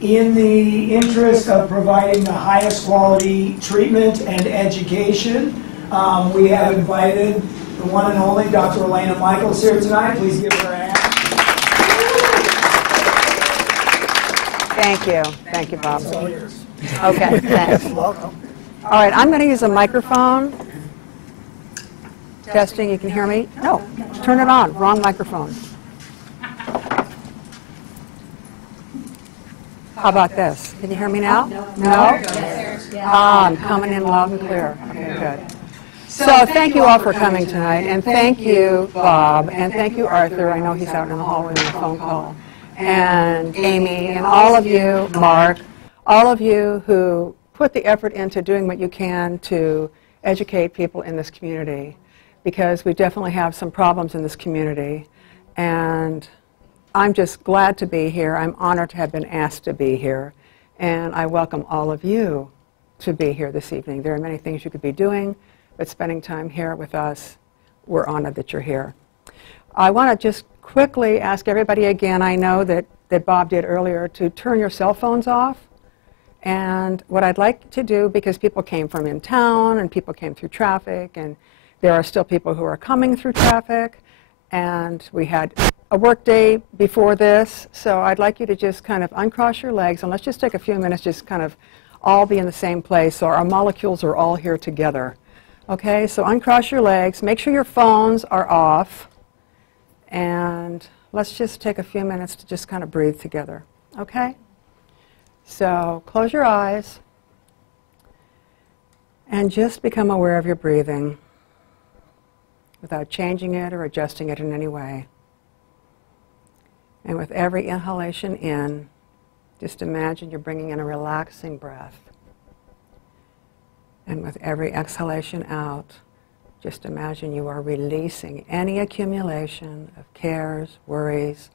In the interest of providing the highest quality treatment and education, we have invited the one and only Dr. Elena Michaels here tonight. Please give her a hand. Thank you. Thank you, Bob. Okay, thanks. Welcome. All right, I'm going to use a microphone. Testing, you can hear me? No, turn it on. Wrong microphone. How about this? Can you hear me now? No? Ah, I'm coming in loud and clear. Okay, good. So thank you all for coming tonight, and thank you, Bob, and thank you, Arthur. I know he's out in the hallway on a phone call. And Amy, and all of you, Mark, all of you who put the effort into doing what you can to educate people in this community, because we definitely have some problems in this community. And I'm just glad to be here. I'm honored to have been asked to be here. And I welcome all of you to be here this evening. There are many things you could be doing, but spending time here with us, we're honored that you're here. I want to just quickly ask everybody again, I know that Bob did earlier, to turn your cell phones off. And what I'd like to do, because people came from in town and people came through traffic, and there are still people who are coming through traffic, and we had a work day before this, so I'd like you to just kind of uncross your legs, and let's just take a few minutes, just kind of all be in the same place, so our molecules are all here together. Okay, so uncross your legs, make sure your phones are off, and let's just take a few minutes to just kind of breathe together, okay? So close your eyes, and just become aware of your breathing without changing it or adjusting it in any way. And with every inhalation in, just imagine you're bringing in a relaxing breath. And with every exhalation out, just imagine you are releasing any accumulation of cares, worries,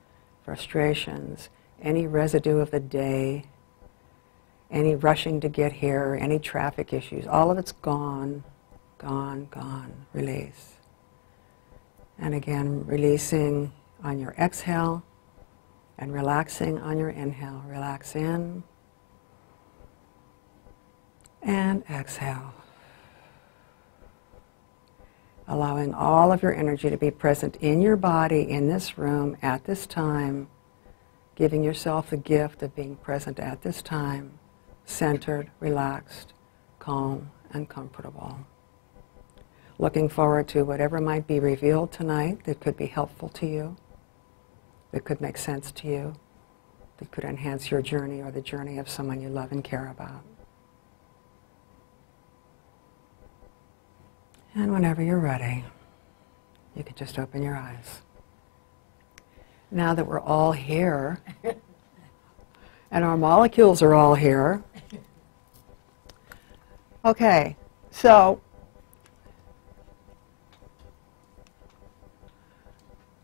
frustrations, any residue of the day, any rushing to get here, any traffic issues. All of it's gone, gone, gone. Release. And again, releasing on your exhale, and relaxing on your inhale. Relax in and exhale. Allowing all of your energy to be present in your body, in this room, at this time. Giving yourself the gift of being present at this time, centered, relaxed, calm, and comfortable. Looking forward to whatever might be revealed tonight that could be helpful to you, that could make sense to you, that could enhance your journey or the journey of someone you love and care about. And whenever you're ready, you can just open your eyes. Now that we're all here, and our molecules are all here, okay, so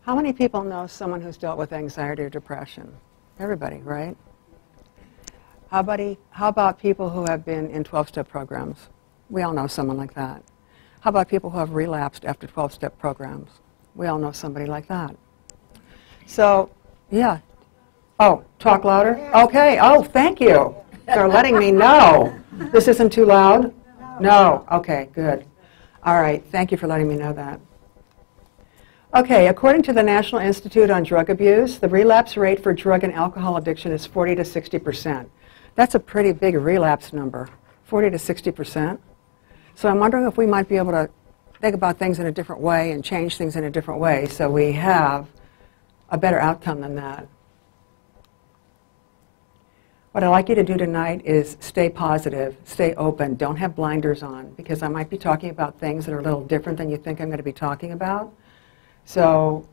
how many people know someone who's dealt with anxiety or depression? Everybody, right? How about people who have been in 12-step programs? We all know someone like that. How about people who have relapsed after 12-step programs? We all know somebody like that. So, yeah. Oh, talk louder? Okay. Oh, thank you. They're letting me know. This isn't too loud? No. Okay, good. All right. Thank you for letting me know that. Okay, according to the National Institute on Drug Abuse, the relapse rate for drug and alcohol addiction is 40 to 60%. That's a pretty big relapse number, 40 to 60%. So I'm wondering if we might be able to think about things in a different way and change things in a different way so we have a better outcome than that. What I'd like you to do tonight is stay positive, stay open, don't have blinders on, because I might be talking about things that are a little different than you think I'm going to be talking about. So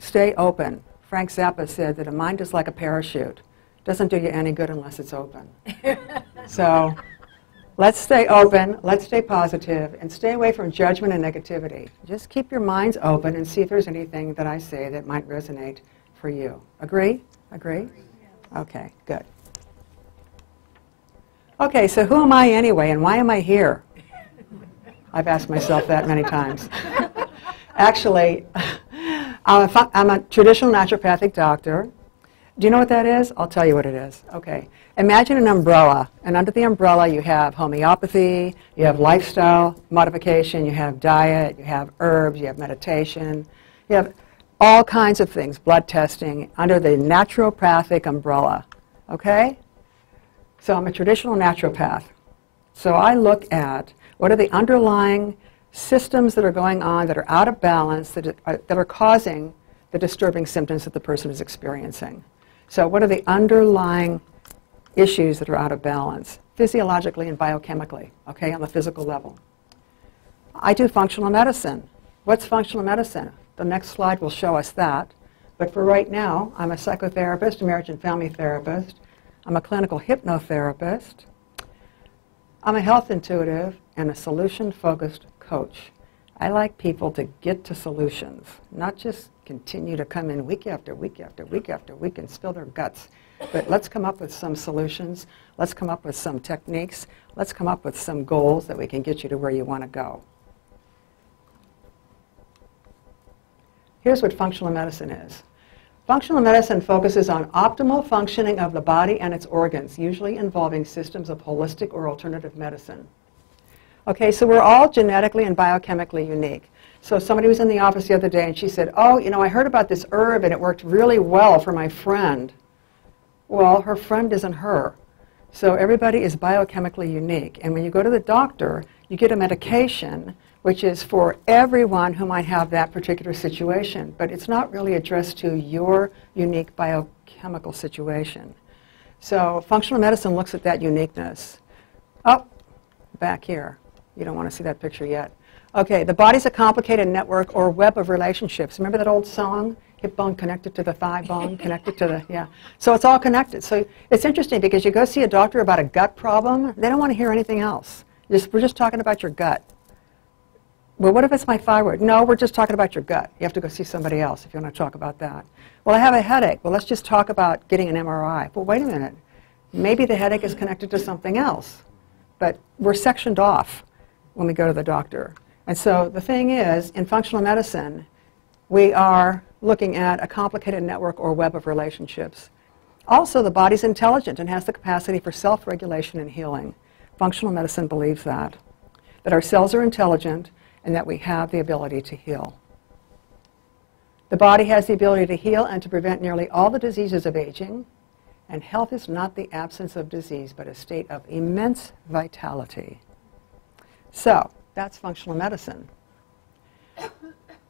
stay open. Frank Zappa said that a mind is like a parachute. It doesn't do you any good unless it's open. So let's stay open, let's stay positive, and stay away from judgment and negativity. Just keep your minds open and see if there's anything that I say that might resonate for you. Agree? Agree? Okay, good. Okay, so who am I anyway, and why am I here? I've asked myself that many times. Actually, I'm a traditional naturopathic doctor, Do you know what that is? I'll tell you what it is. Okay. Imagine an umbrella, and under the umbrella you have homeopathy, you have lifestyle modification, you have diet, you have herbs, you have meditation, you have all kinds of things, blood testing, under the naturopathic umbrella. Okay? So I'm a traditional naturopath. So I look at what are the underlying systems that are going on that are out of balance, that are causing the disturbing symptoms that the person is experiencing. So what are the underlying issues that are out of balance, physiologically and biochemically, okay, on the physical level? I do functional medicine. What's functional medicine? The next slide will show us that. But for right now, I'm a psychotherapist, a marriage and family therapist. I'm a clinical hypnotherapist. I'm a health intuitive and a solution-focused coach. I like people to get to solutions, not just continue to come in week after week after week after week and spill their guts. But let's come up with some solutions. Let's come up with some techniques. Let's come up with some goals that we can get you to where you want to go. Here's what functional medicine is. Functional medicine focuses on optimal functioning of the body and its organs, usually involving systems of holistic or alternative medicine. Okay, so we're all genetically and biochemically unique. So somebody was in the office the other day and she said, oh, you know, I heard about this herb and it worked really well for my friend. Well, her friend isn't her. So everybody is biochemically unique. And when you go to the doctor, you get a medication which is for everyone who might have that particular situation. But it's not really addressed to your unique biochemical situation. So functional medicine looks at that uniqueness. Oh, back here. You don't want to see that picture yet. Okay, the body's a complicated network or web of relationships. Remember that old song? Hip bone connected to the thigh bone, connected to the, yeah. So it's all connected. So it's interesting because you go see a doctor about a gut problem, they don't want to hear anything else. We're just talking about your gut. Well, what if it's my thyroid? No, we're just talking about your gut. You have to go see somebody else if you want to talk about that. Well, I have a headache. Well, let's just talk about getting an MRI. Well, wait a minute. Maybe the headache is connected to something else. But we're sectioned off when we go to the doctor. And so the thing is, in functional medicine, we are looking at a complicated network or web of relationships. Also, the body's intelligent and has the capacity for self-regulation and healing. Functional medicine believes that our cells are intelligent and that we have the ability to heal. The body has the ability to heal and to prevent nearly all the diseases of aging, and health is not the absence of disease, but a state of immense vitality. So, that's functional medicine.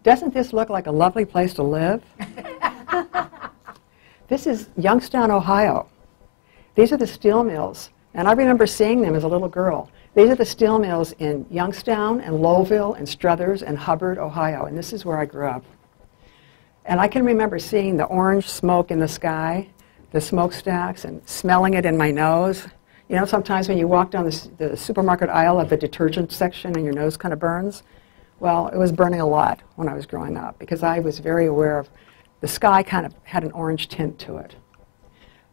Doesn't this look like a lovely place to live? This is Youngstown, Ohio. These are the steel mills, and I remember seeing them as a little girl. These are the steel mills in Youngstown and Lowville and Struthers and Hubbard, Ohio, and this is where I grew up. And I can remember seeing the orange smoke in the sky, the smokestacks, and smelling it in my nose. You know, sometimes when you walk down the supermarket aisle of the detergent section and your nose kind of burns, well, it was burning a lot when I was growing up because I was very aware of the sky kind of had an orange tint to it.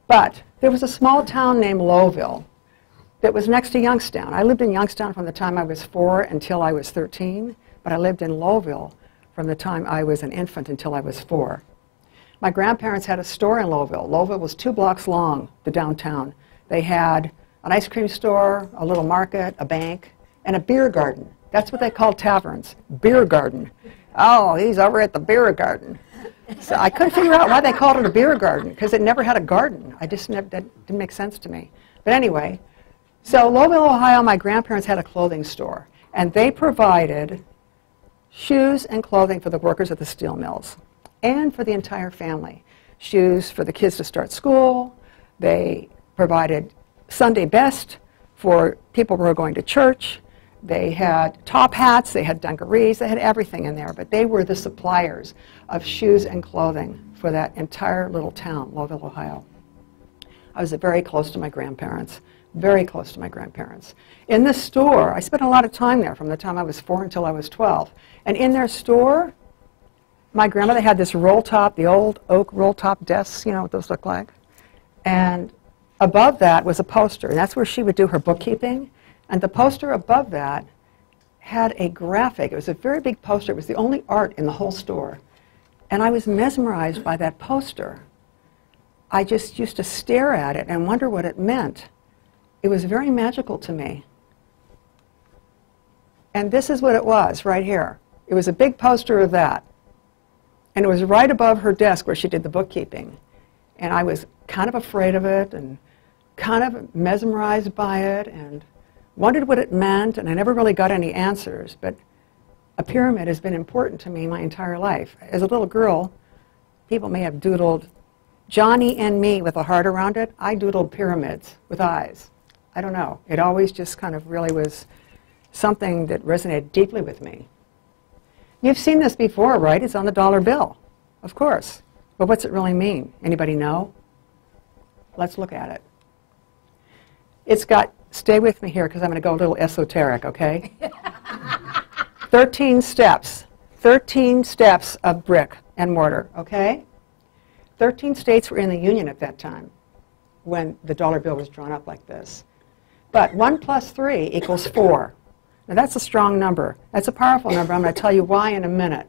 But there was a small town named Lowville that was next to Youngstown. I lived in Youngstown from the time I was 4 until I was 13, but I lived in Lowville from the time I was an infant until I was 4. My grandparents had a store in Lowville. Lowville was 2 blocks long, the downtown. They had an ice cream store, a little market, a bank, and a beer garden. That's what they called taverns, beer garden. Oh, he's over at the beer garden. So I couldn't figure out why they called it a beer garden, because it never had a garden. That didn't make sense to me. But anyway, so Lowville, Ohio, my grandparents had a clothing store, and they provided shoes and clothing for the workers at the steel mills and for the entire family. Shoes for the kids to start school. They provided Sunday best for people who were going to church. They had top hats, they had dungarees, they had everything in there, but they were the suppliers of shoes and clothing for that entire little town, Lowville, Ohio. I was very close to my grandparents, very close to my grandparents. In the store, I spent a lot of time there from the time I was 4 until I was 12. And in their store, my grandmother had this roll top, the old oak roll top desks, you know what those look like. And above that was a poster, and that's where she would do her bookkeeping. And the poster above that had a graphic. It was a very big poster. It was the only art in the whole store. And I was mesmerized by that poster. I just used to stare at it and wonder what it meant. It was very magical to me. And this is what it was right here. It was a big poster of that. And it was right above her desk where she did the bookkeeping. And I was kind of afraid of it and kind of mesmerized by it and wondered what it meant, and I never really got any answers. But a pyramid has been important to me my entire life. As a little girl, people may have doodled Johnny and me with a heart around it. I doodled pyramids with eyes. I don't know. It always just kind of really was something that resonated deeply with me. You've seen this before, right? It's on the dollar bill, of course. But what's it really mean? Anybody know? Let's look at it. It's got, stay with me here because I'm going to go a little esoteric, okay? 13 steps. 13 steps of brick and mortar, okay? 13 states were in the Union at that time when the dollar bill was drawn up like this. But 1 plus 3 equals 4. Now that's a strong number. That's a powerful number. I'm going to tell you why in a minute.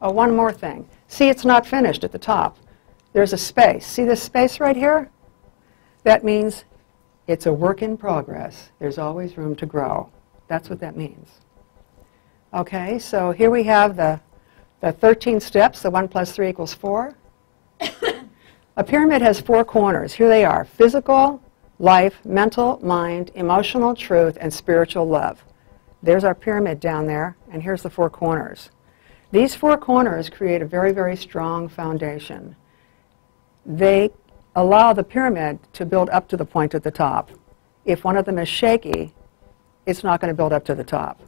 Oh, one more thing. See, it's not finished at the top. There's a space. See this space right here? That means it's a work in progress. There's always room to grow. That's what that means. Okay, so here we have the 13 steps, the 1 plus 3 equals 4. A pyramid has 4 corners. Here they are: physical, life, mental, mind, emotional, truth, and spiritual love. There's our pyramid down there, and here's the 4 corners. These 4 corners create a very, very strong foundation. They allow the pyramid to build up to the point at the top. If one of them is shaky, it's not going to build up to the top.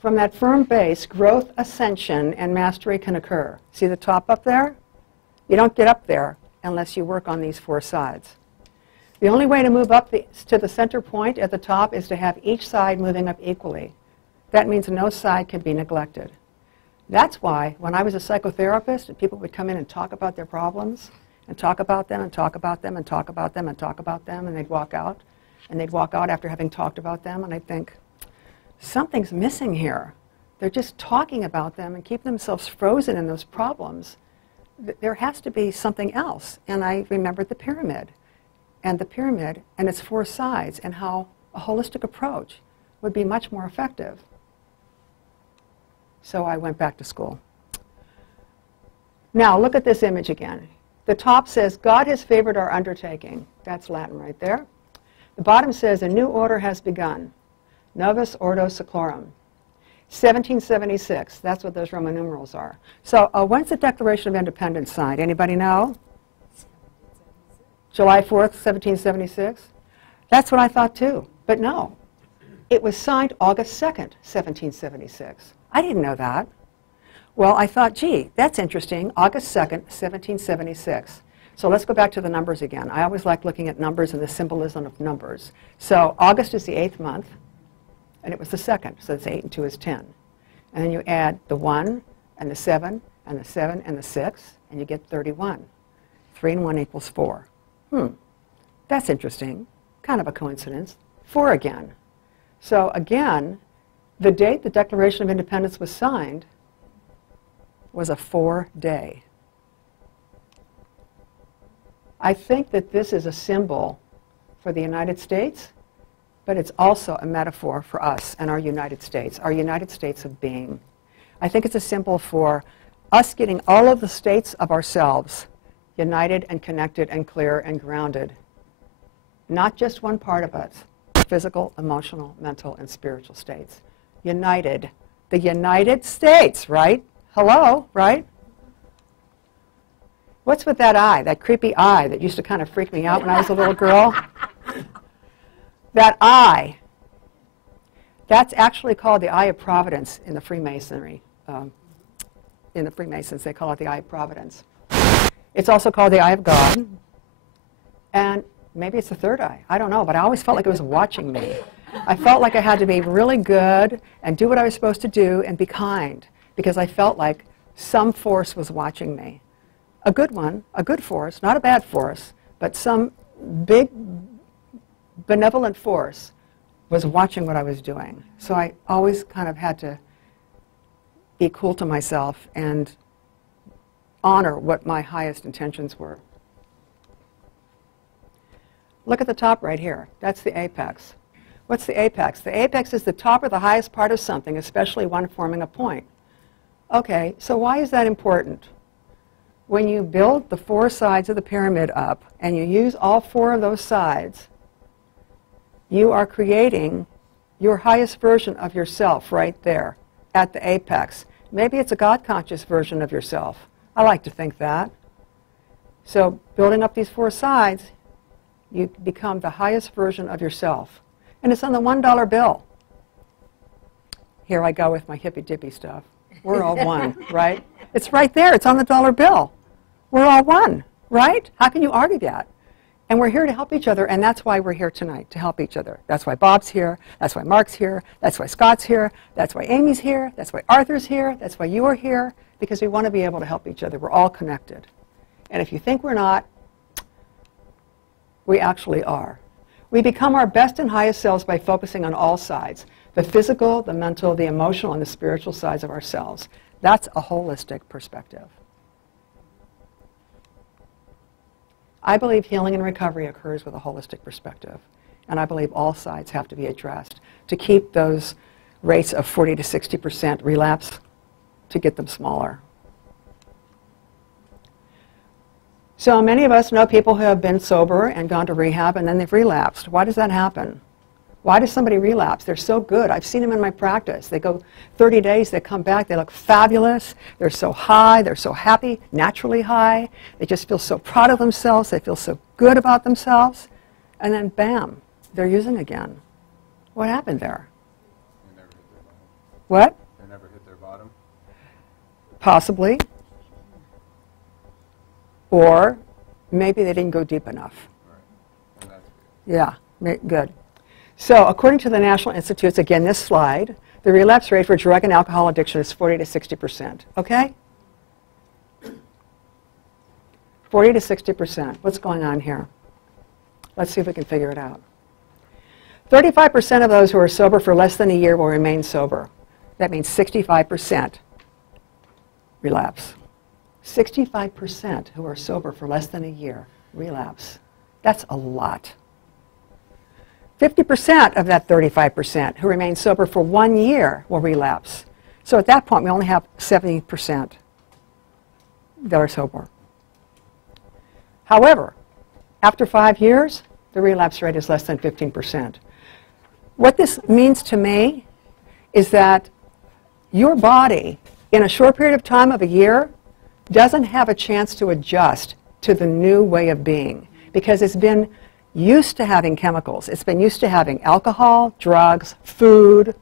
From that firm base, growth, ascension, and mastery can occur. See the top up there? You don't get up there unless you work on these 4 sides. The only way to move up to the center point at the top is to have each side moving up equally. That means no side can be neglected. That's why when I was a psychotherapist and people would come in and talk about their problems and talk about them and talk about them and talk about them and talk about them, and they'd walk out after having talked about them, and I'd think, something's missing here. They're just talking about them and keep themselves frozen in those problems. There has to be something else. And I remembered the pyramid and its 4 sides and how a holistic approach would be much more effective. So I went back to school. Now look at this image again. The top says, God has favored our undertaking. That's Latin right there. The bottom says, a new order has begun. Novus Ordo Seclorum. 1776. That's what those Roman numerals are. So when's the Declaration of Independence signed? Anybody know? July 4th, 1776? That's what I thought too. But no. It was signed August 2nd, 1776. I didn't know that. Well, I thought, gee, that's interesting. August 2nd, 1776. So let's go back to the numbers again. I always like looking at numbers and the symbolism of numbers. So August is the 8th month, and it was the 2nd. So it's 8 and 2 is 10. And then you add the 1 and the 7 and the 7 and the 6, and you get 31. 3 and 1 equals 4. That's interesting. Kind of a coincidence. 4 again. So again, the date the Declaration of Independence was signed was a 4-day. I think that this is a symbol for the United States, but it's also a metaphor for us and our United States of being. I think it's a symbol for us getting all of the states of ourselves united and connected and clear and grounded. Not just one part of us, physical, emotional, mental, and spiritual states. United. The United States, right? Hello, right? What's with that eye, that creepy eye that used to kind of freak me out when I was a little girl? That eye, that's actually called the eye of providence in the Freemasonry. In the Freemasons, they call it the eye of providence. It's also called the eye of God. And maybe it's the third eye. I don't know, but I always felt like it was watching me. I felt like I had to be really good and do what I was supposed to do and be kind, because I felt like some force was watching me. A good one, a good force, not a bad force, but some big benevolent force was watching what I was doing. So I always kind of had to be cool to myself and honor what my highest intentions were. Look at the top right here. That's the apex. What's the apex? The apex is the top or the highest part of something, especially one forming a point. Okay, so why is that important? When you build the 4 sides of the pyramid up and you use all 4 of those sides, you are creating your highest version of yourself right there at the apex. Maybe it's a God-conscious version of yourself. I like to think that. So building up these 4 sides, you become the highest version of yourself. And it's on the $1 bill. Here I go with my hippy-dippy stuff. We're all one, right? It's right there. It's on the dollar bill. We're all one, right? How can you argue that? And we're here to help each other, and that's why we're here tonight, to help each other. That's why Bob's here. That's why Mark's here. That's why Scott's here. That's why Amy's here. That's why Arthur's here. That's why you are here, because we want to be able to help each other. We're all connected. And if you think we're not, we actually are. We become our best and highest selves by focusing on all sides, the physical, the mental, the emotional, and the spiritual sides of ourselves. That's a holistic perspective. I believe healing and recovery occurs with a holistic perspective, and I believe all sides have to be addressed to keep those rates of 40 to 60% relapse, to get them smaller. So many of us know people who have been sober and gone to rehab and then they've relapsed. Why does that happen? Why does somebody relapse? They're so good. I've seen them in my practice. They go 30 days, they come back, they look fabulous. They're so high, they're so happy, naturally high. They just feel so proud of themselves. They feel so good about themselves. And then bam, they're using again. What happened there? They never hit their bottom. What? They never hit their bottom. Possibly. Or maybe they didn't go deep enough. Right. And that's Yeah, good. So according to the National Institutes, again, this slide, the relapse rate for drug and alcohol addiction is 40 to 60%. Okay? 40 to 60%. What's going on here? Let's see if we can figure it out. 35% of those who are sober for less than a year will remain sober. That means 65% relapse. 65% who are sober for less than a year relapse. That's a lot. 50% of that 35% who remain sober for 1 year will relapse. So at that point, we only have 70% that are sober. However, after 5 years, the relapse rate is less than 15%. What this means to me is that your body, in a short period of time of a year, doesn't have a chance to adjust to the new way of being because it's been used to having chemicals. It's been used to having alcohol, drugs, food,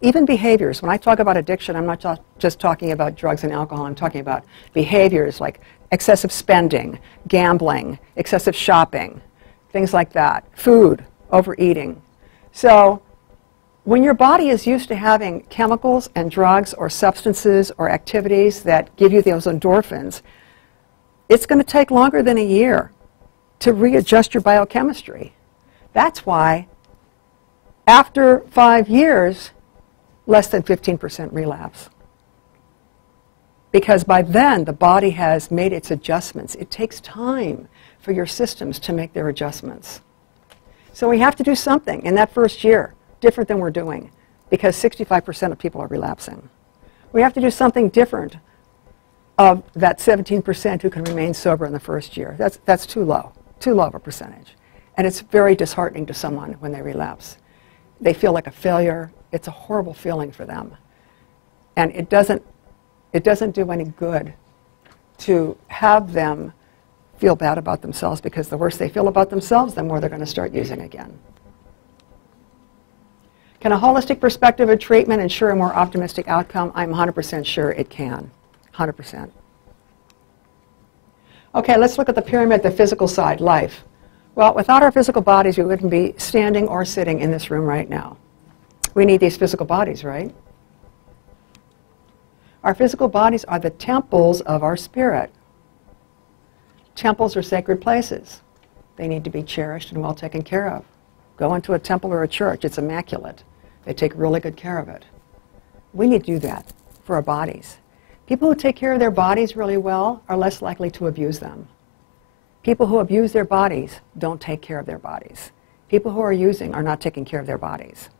even behaviors. When I talk about addiction, I'm not just talking about drugs and alcohol. I'm talking about behaviors like excessive spending, gambling, excessive shopping, things like that, food, overeating. So when your body is used to having chemicals and drugs or substances or activities that give you those endorphins, it's going to take longer than a year to readjust your biochemistry. That's why after 5 years, less than 15% relapse. Because by then, the body has made its adjustments. It takes time for your systems to make their adjustments. So we have to do something in that first year, different than we're doing, because 65% of people are relapsing. We have to do something different of that 17% who can remain sober in the first year. That's too low of a percentage. And it's very disheartening to someone when they relapse. They feel like a failure. It's a horrible feeling for them. And it doesn't do any good to have them feel bad about themselves, because the worse they feel about themselves, the more they're going to start using again. Can a holistic perspective of treatment ensure a more optimistic outcome? I'm 100% sure it can. 100%. Okay, let's look at the pyramid, the physical side, life. Well, without our physical bodies, we wouldn't be standing or sitting in this room right now. We need these physical bodies, right? Our physical bodies are the temples of our spirit. Temples are sacred places. They need to be cherished and well taken care of. Go into a temple or a church, it's immaculate. They take really good care of it. We need to do that for our bodies. People who take care of their bodies really well are less likely to abuse them. People who abuse their bodies don't take care of their bodies. People who are using are not taking care of their bodies.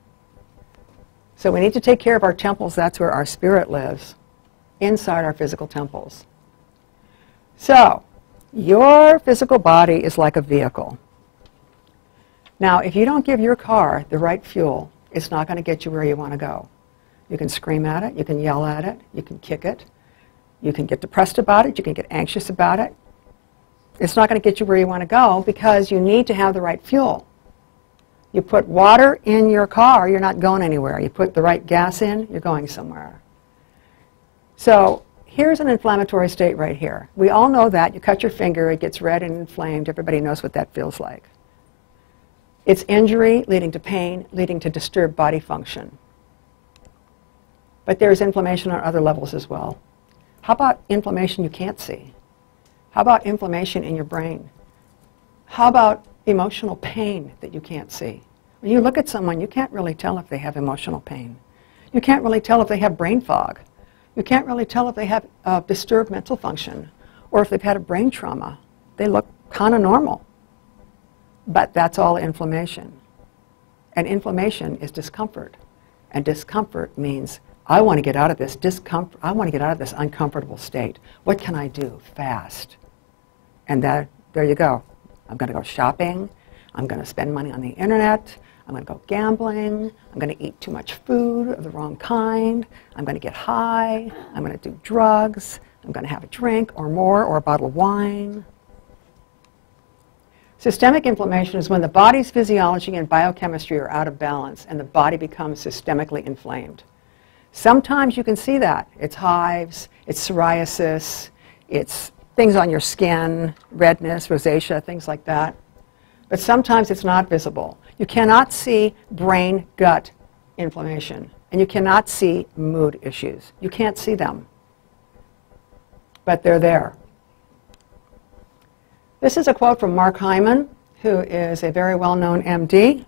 So we need to take care of our temples. That's where our spirit lives, inside our physical temples. So your physical body is like a vehicle. Now, if you don't give your car the right fuel, it's not going to get you where you want to go. You can scream at it, you can yell at it, you can kick it, you can get depressed about it, you can get anxious about it. It's not going to get you where you want to go because you need to have the right fuel. You put water in your car, you're not going anywhere. You put the right gas in, you're going somewhere. So here's an inflammatory state right here. We all know that. You cut your finger, it gets red and inflamed. Everybody knows what that feels like. It's injury leading to pain, leading to disturbed body function. But there's inflammation on other levels as well. How about inflammation you can't see? How about inflammation in your brain? How about emotional pain that you can't see? When you look at someone, you can't really tell if they have emotional pain. You can't really tell if they have brain fog. You can't really tell if they have disturbed mental function or if they've had a brain trauma. They look kind of normal. But that's all inflammation. And inflammation is discomfort. And discomfort means, I want to get out of this discomfort. I want to get out of this uncomfortable state. What can I do fast? And there you go. I'm going to go shopping. I'm going to spend money on the internet. I'm going to go gambling. I'm going to eat too much food of the wrong kind. I'm going to get high. I'm going to do drugs. I'm going to have a drink or more or a bottle of wine. Systemic inflammation is when the body's physiology and biochemistry are out of balance and the body becomes systemically inflamed. Sometimes you can see that. It's hives, it's psoriasis, it's things on your skin, redness, rosacea, things like that. But sometimes it's not visible. You cannot see brain-gut inflammation, and you cannot see mood issues. You can't see them, but they're there. This is a quote from Mark Hyman, who is a very well-known MD.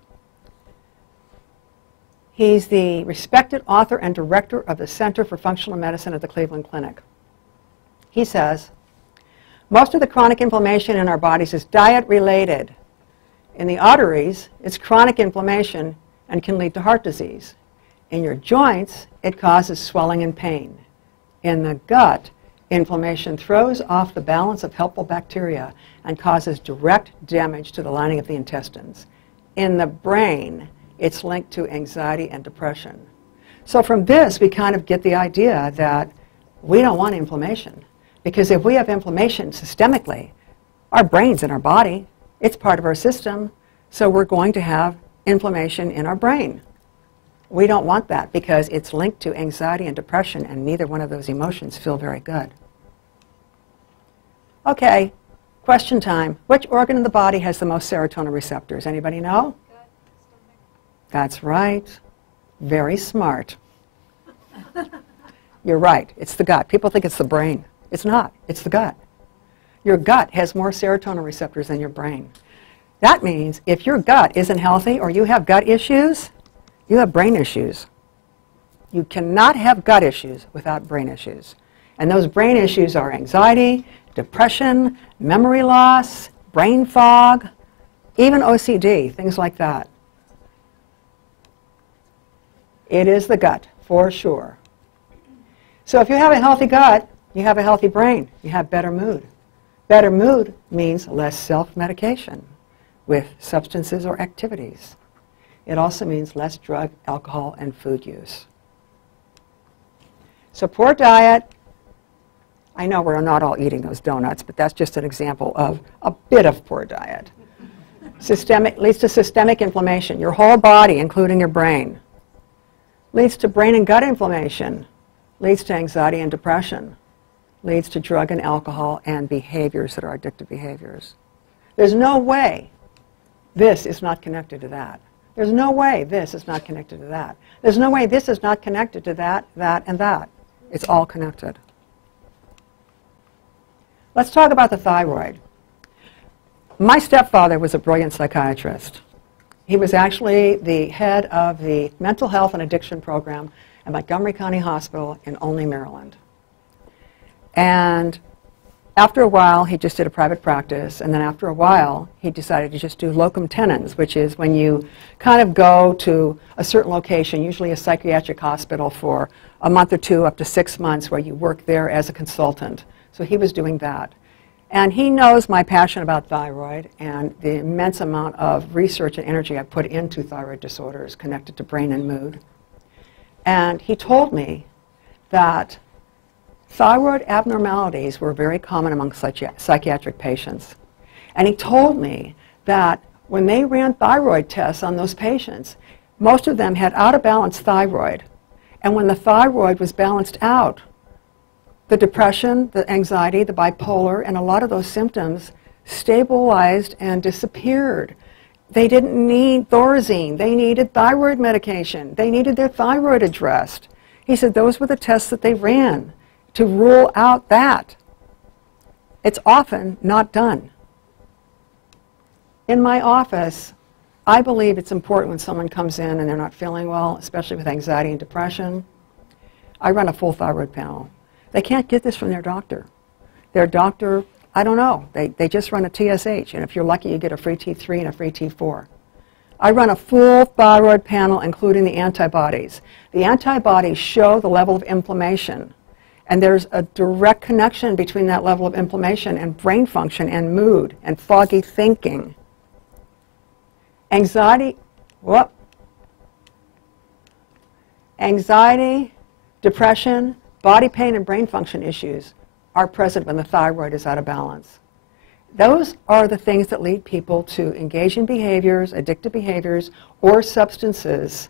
He's the respected author and director of the Center for Functional Medicine at the Cleveland Clinic. He says, most of the chronic inflammation in our bodies is diet-related. In the arteries, it's chronic inflammation and can lead to heart disease. In your joints, it causes swelling and pain. In the gut, inflammation throws off the balance of helpful bacteria and causes direct damage to the lining of the intestines. In the brain, it's linked to anxiety and depression. So from this, we kind of get the idea that we don't want inflammation. Because if we have inflammation systemically, our brain's in our body, it's part of our system, so we're going to have inflammation in our brain. We don't want that because it's linked to anxiety and depression, and neither one of those emotions feel very good. Okay, question time. Which organ in the body has the most serotonin receptors? Anybody know? That's right. Very smart. You're right. It's the gut. People think it's the brain. It's not. It's the gut. Your gut has more serotonin receptors than your brain. That means if your gut isn't healthy or you have gut issues, you have brain issues. You cannot have gut issues without brain issues. And those brain issues are anxiety, depression, memory loss, brain fog, even OCD, things like that. It is the gut, for sure. So if you have a healthy gut, you have a healthy brain. You have better mood. Better mood means less self-medication with substances or activities. It also means less drug, alcohol, and food use. So poor diet. I know we're not all eating those donuts, but that's just an example of a bit of poor diet. Leads to systemic inflammation. Your whole body, including your brain. Leads to brain and gut inflammation. Leads to anxiety and depression. Leads to drug and alcohol and behaviors that are addictive behaviors. There's no way this is not connected to that. There's no way this is not connected to that. There's no way this is not connected to that, that, and that. It's all connected. Let's talk about the thyroid. My stepfather was a brilliant psychiatrist. He was actually the head of the mental health and addiction program at Montgomery County Hospital in Olney, Maryland. And after a while, he just did a private practice, and then after a while, he decided to just do locum tenens, which is when you kind of go to a certain location, usually a psychiatric hospital, for a month or two, up to 6 months, where you work there as a consultant. So he was doing that. And he knows my passion about thyroid and the immense amount of research and energy I put into thyroid disorders connected to brain and mood. And he told me that thyroid abnormalities were very common among psychiatric patients. And he told me that when they ran thyroid tests on those patients, most of them had out of balance thyroid. And when the thyroid was balanced out, the depression, the anxiety, the bipolar, and a lot of those symptoms stabilized and disappeared. They didn't need Thorazine. They needed thyroid medication. They needed their thyroid addressed. He said those were the tests that they ran to rule out that. It's often not done. In my office, I believe it's important when someone comes in and they're not feeling well, especially with anxiety and depression. I run a full thyroid panel. They can't get this from their doctor. Their doctor, I don't know, they just run a TSH, and if you're lucky, you get a free T3 and a free T4. I run a full thyroid panel, including the antibodies. The antibodies show the level of inflammation, and there's a direct connection between that level of inflammation and brain function and mood and foggy thinking. Anxiety, depression, body pain, and brain function issues are present when the thyroid is out of balance. Those are the things that lead people to engage in behaviors, addictive behaviors, or substances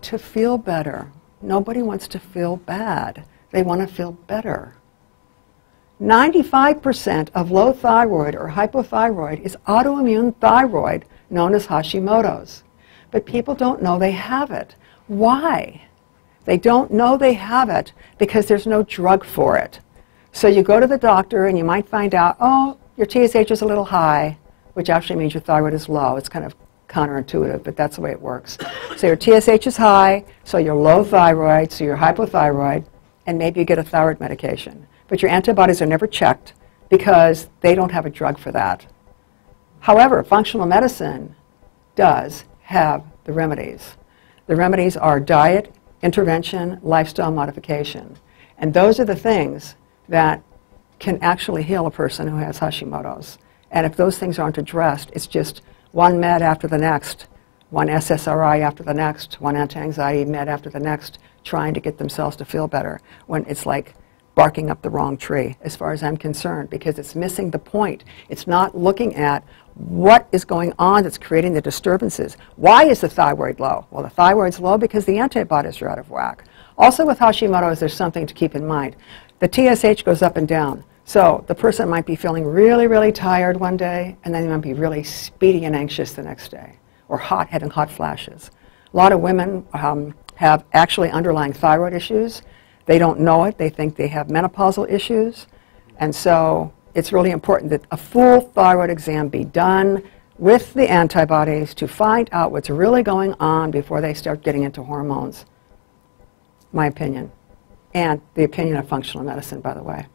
to feel better. Nobody wants to feel bad. They want to feel better. 95% of low thyroid or hypothyroid is autoimmune thyroid, known as Hashimoto's. But people don't know they have it. Why? They don't know they have it because there's no drug for it. So you go to the doctor and you might find out, oh, your TSH is a little high, which actually means your thyroid is low. It's kind of counterintuitive, but that's the way it works. So your TSH is high, so you're low thyroid, so you're hypothyroid, and maybe you get a thyroid medication. But your antibodies are never checked because they don't have a drug for that. However, functional medicine does have the remedies. The remedies are diet, intervention, lifestyle modification. And those are the things that can actually heal a person who has Hashimoto's. And if those things aren't addressed, it's just one med after the next, one SSRI after the next, one anti-anxiety med after the next, trying to get themselves to feel better, when it's like barking up the wrong tree, as far as I'm concerned, because it's missing the point. It's not looking at what is going on that's creating the disturbances. Why is the thyroid low? Well, the thyroid's low because the antibodies are out of whack. Also with Hashimoto's, there's something to keep in mind. The TSH goes up and down. So the person might be feeling really, really tired one day, and then they might be really speedy and anxious the next day, or hot, having hot flashes. A lot of women have actually underlying thyroid issues. They don't know it. They think they have menopausal issues. And so it's really important that a full thyroid exam be done with the antibodies to find out what's really going on before they start getting into hormones. My opinion. And the opinion of functional medicine, by the way.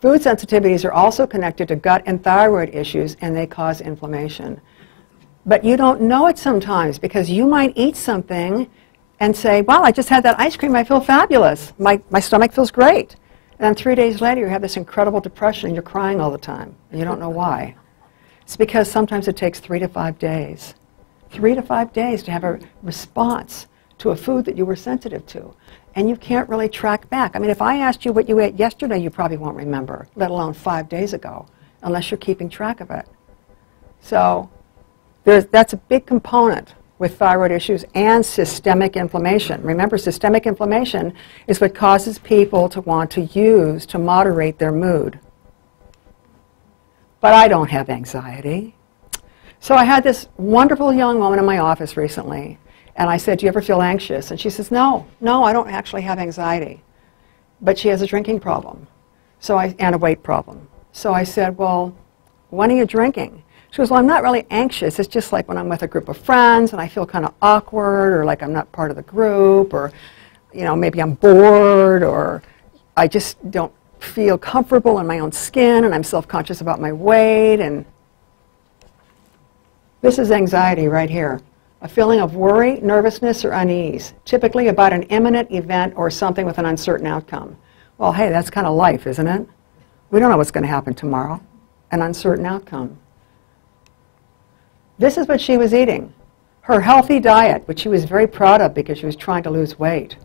Food sensitivities are also connected to gut and thyroid issues, and they cause inflammation. But you don't know it sometimes because you might eat something and say, wow, I just had that ice cream, I feel fabulous. My stomach feels great. And then 3 days later, you have this incredible depression and you're crying all the time, and you don't know why. It's because sometimes it takes 3 to 5 days. 3 to 5 days to have a response to a food that you were sensitive to. And you can't really track back. I mean, if I asked you what you ate yesterday, you probably won't remember, let alone 5 days ago, unless you're keeping track of it. So that's a big component with thyroid issues and systemic inflammation. Remember, systemic inflammation is what causes people to want to use to moderate their mood. But I don't have anxiety. So I had this wonderful young woman in my office recently, and I said, do you ever feel anxious? And she says, no, I don't actually have anxiety. But she has a drinking problem and a weight problem. So I said, well, when are you drinking? She goes, well, I'm not really anxious. It's just like when I'm with a group of friends and I feel kind of awkward, or like I'm not part of the group, or maybe I'm bored, or I just don't feel comfortable in my own skin, and I'm self-conscious about my weight. And this is anxiety right here. A feeling of worry, nervousness, or unease, typically about an imminent event or something with an uncertain outcome. Well, hey, that's kind of life, isn't it? We don't know what's going to happen tomorrow. An uncertain outcome. This is what she was eating. Her healthy diet, which she was very proud of because she was trying to lose weight.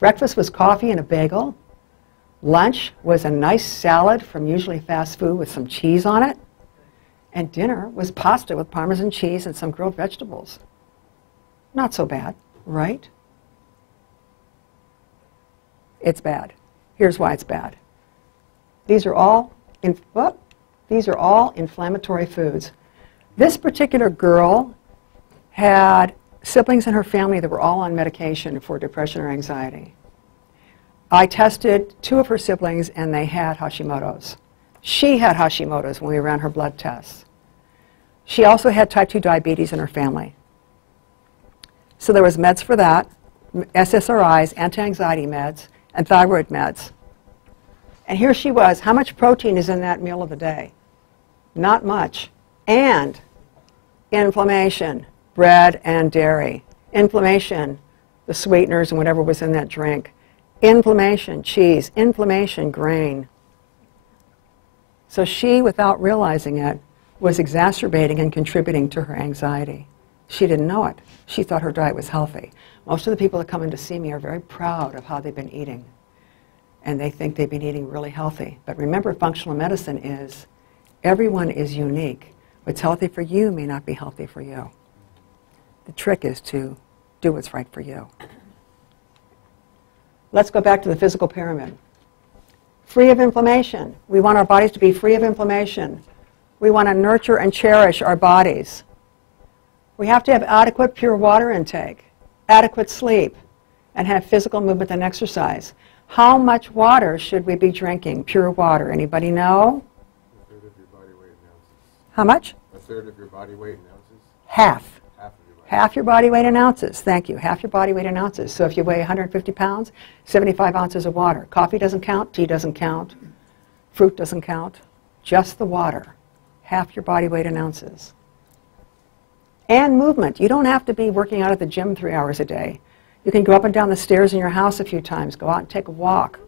Breakfast was coffee and a bagel. Lunch was a nice salad from usually fast food with some cheese on it. And dinner was pasta with Parmesan cheese and some grilled vegetables. Not so bad, right? It's bad. Here's why it's bad. These are all inflammatory foods. This particular girl had siblings in her family that were all on medication for depression or anxiety. I tested 2 of her siblings and they had Hashimoto's. She had Hashimoto's when we ran her blood tests. She also had type 2 diabetes in her family. So there was meds for that, SSRIs, anti-anxiety meds, and thyroid meds. And here she was. How much protein is in that meal of the day? Not much. And inflammation, bread and dairy. Inflammation, the sweeteners and whatever was in that drink. Inflammation, cheese. Inflammation, grain. So she, without realizing it, was exacerbating and contributing to her anxiety. She didn't know it. She thought her diet was healthy. Most of the people that come in to see me are very proud of how they've been eating. And they think they've been eating really healthy. But remember, functional medicine is everyone is unique. What's healthy for you may not be healthy for you. The trick is to do what's right for you. Let's go back to the physical pyramid. Free of inflammation. We want our bodies to be free of inflammation. We want to nurture and cherish our bodies. We have to have adequate pure water intake, adequate sleep, and have physical movement and exercise. How much water should we be drinking? Pure water. Anybody know? A third of your body weight in ounces. How much? A third of your body weight in ounces? Half. Half of your body. Half your body weight in ounces. Thank you. Half your body weight in ounces. So if you weigh 150 pounds, 75 ounces of water. Coffee doesn't count. Tea doesn't count. Fruit doesn't count. Just the water. Half your body weight in ounces. And movement. You don't have to be working out at the gym 3 hours a day. You can go up and down the stairs in your house a few times. Go out and take a walk.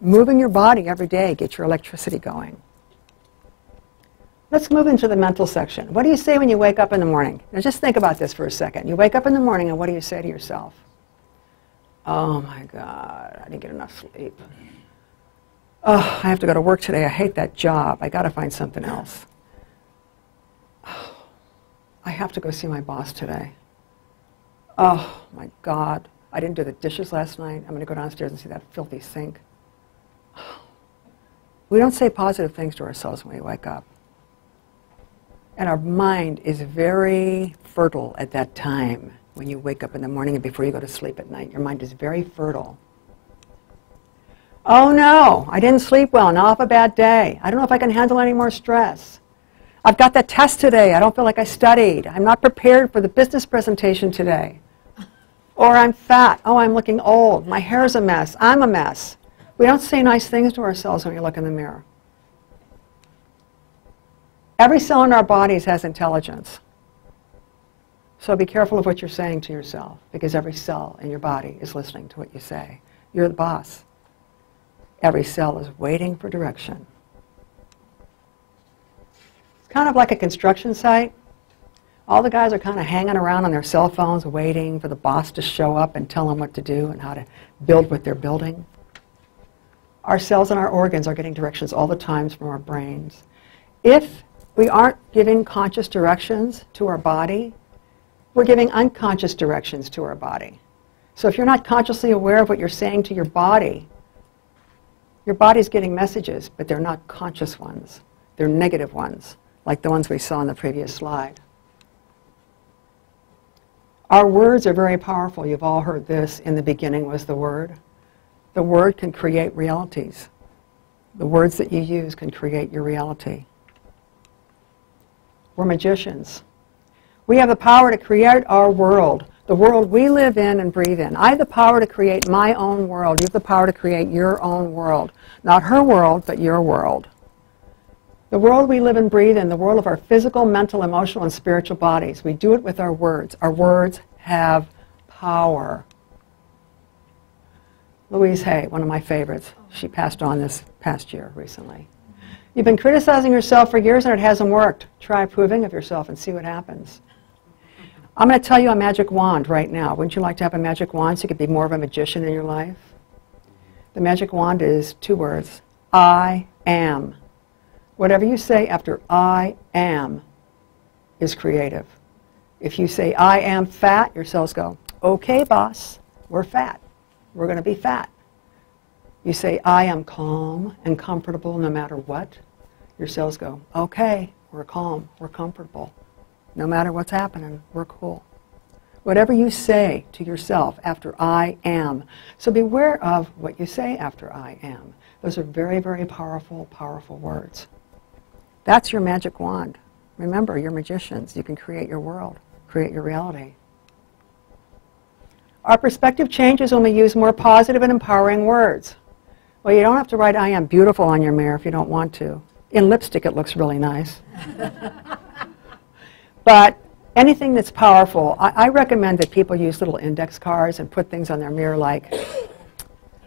Moving your body every day, get your electricity going. Let's move into the mental section. What do you say when you wake up in the morning? Now just think about this for a second. You wake up in the morning and what do you say to yourself? Oh my God, I didn't get enough sleep. Oh, I have to go to work today. I hate that job. I got to find something else. Oh, I have to go see my boss today. Oh my God, I didn't do the dishes last night. I'm going to go downstairs and see that filthy sink. We don't say positive things to ourselves when we wake up. And our mind is very fertile at that time. When you wake up in the morning and before you go to sleep at night, your mind is very fertile. Oh no, I didn't sleep well. Now I have a bad day. I don't know if I can handle any more stress. I've got that test today. I don't feel like I studied. I'm not prepared for the business presentation today. Or I'm fat. Oh, I'm looking old. My hair's a mess. I'm a mess. We don't say nice things to ourselves when we look in the mirror. Every cell in our bodies has intelligence. So be careful of what you're saying to yourself, because every cell in your body is listening to what you say. You're the boss. Every cell is waiting for direction. It's kind of like a construction site. All the guys are kind of hanging around on their cell phones waiting for the boss to show up and tell them what to do and how to build what they're building. Our cells and our organs are getting directions all the time from our brains. If we aren't giving conscious directions to our body, we're giving unconscious directions to our body. So if you're not consciously aware of what you're saying to your body's getting messages, but they're not conscious ones. They're negative ones, like the ones we saw in the previous slide. Our words are very powerful. You've all heard this. In the beginning was the Word. The Word can create realities. The words that you use can create your reality. We're magicians. We have the power to create our world, the world we live in and breathe in. I have the power to create my own world. You have the power to create your own world. Not her world, but your world. The world we live and breathe in, the world of our physical, mental, emotional, and spiritual bodies. We do it with our words. Our words have power. Louise Hay, one of my favorites. She passed on this past year recently. You've been criticizing yourself for years and it hasn't worked. Try approving of yourself and see what happens. I'm going to tell you a magic wand right now. Wouldn't you like to have a magic wand so you could be more of a magician in your life? The magic wand is 2 words. I am. Whatever you say after I am is creative. If you say I am fat, your cells go, okay, boss, we're fat. We're going to be fat. You say I am calm and comfortable no matter what, your cells go, okay, we're calm, we're comfortable. No matter what's happening, we're cool. Whatever you say to yourself after I am. So beware of what you say after I am. Those are very, very powerful, powerful words. That's your magic wand. Remember, you're magicians. You can create your world, create your reality. Our perspective changes when we use more positive and empowering words. Well, you don't have to write I am beautiful on your mirror if you don't want to. In lipstick, it looks really nice. But anything that's powerful, I recommend that people use little index cards and put things on their mirror like,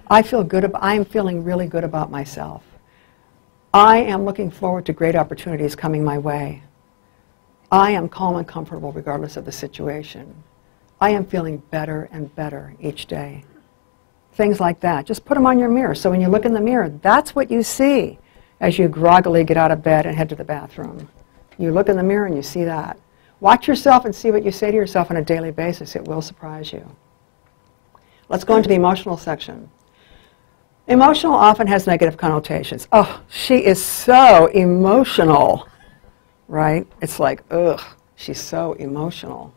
I am feeling really good about myself. I am looking forward to great opportunities coming my way. I am calm and comfortable regardless of the situation. I am feeling better and better each day. Things like that. Just put them on your mirror. So when you look in the mirror, that's what you see as you groggily get out of bed and head to the bathroom. You look in the mirror and you see that. Watch yourself and see what you say to yourself on a daily basis. It will surprise you. Let's go into the emotional section. Emotional often has negative connotations. Oh, she is so emotional, right? It's like, ugh, she's so emotional.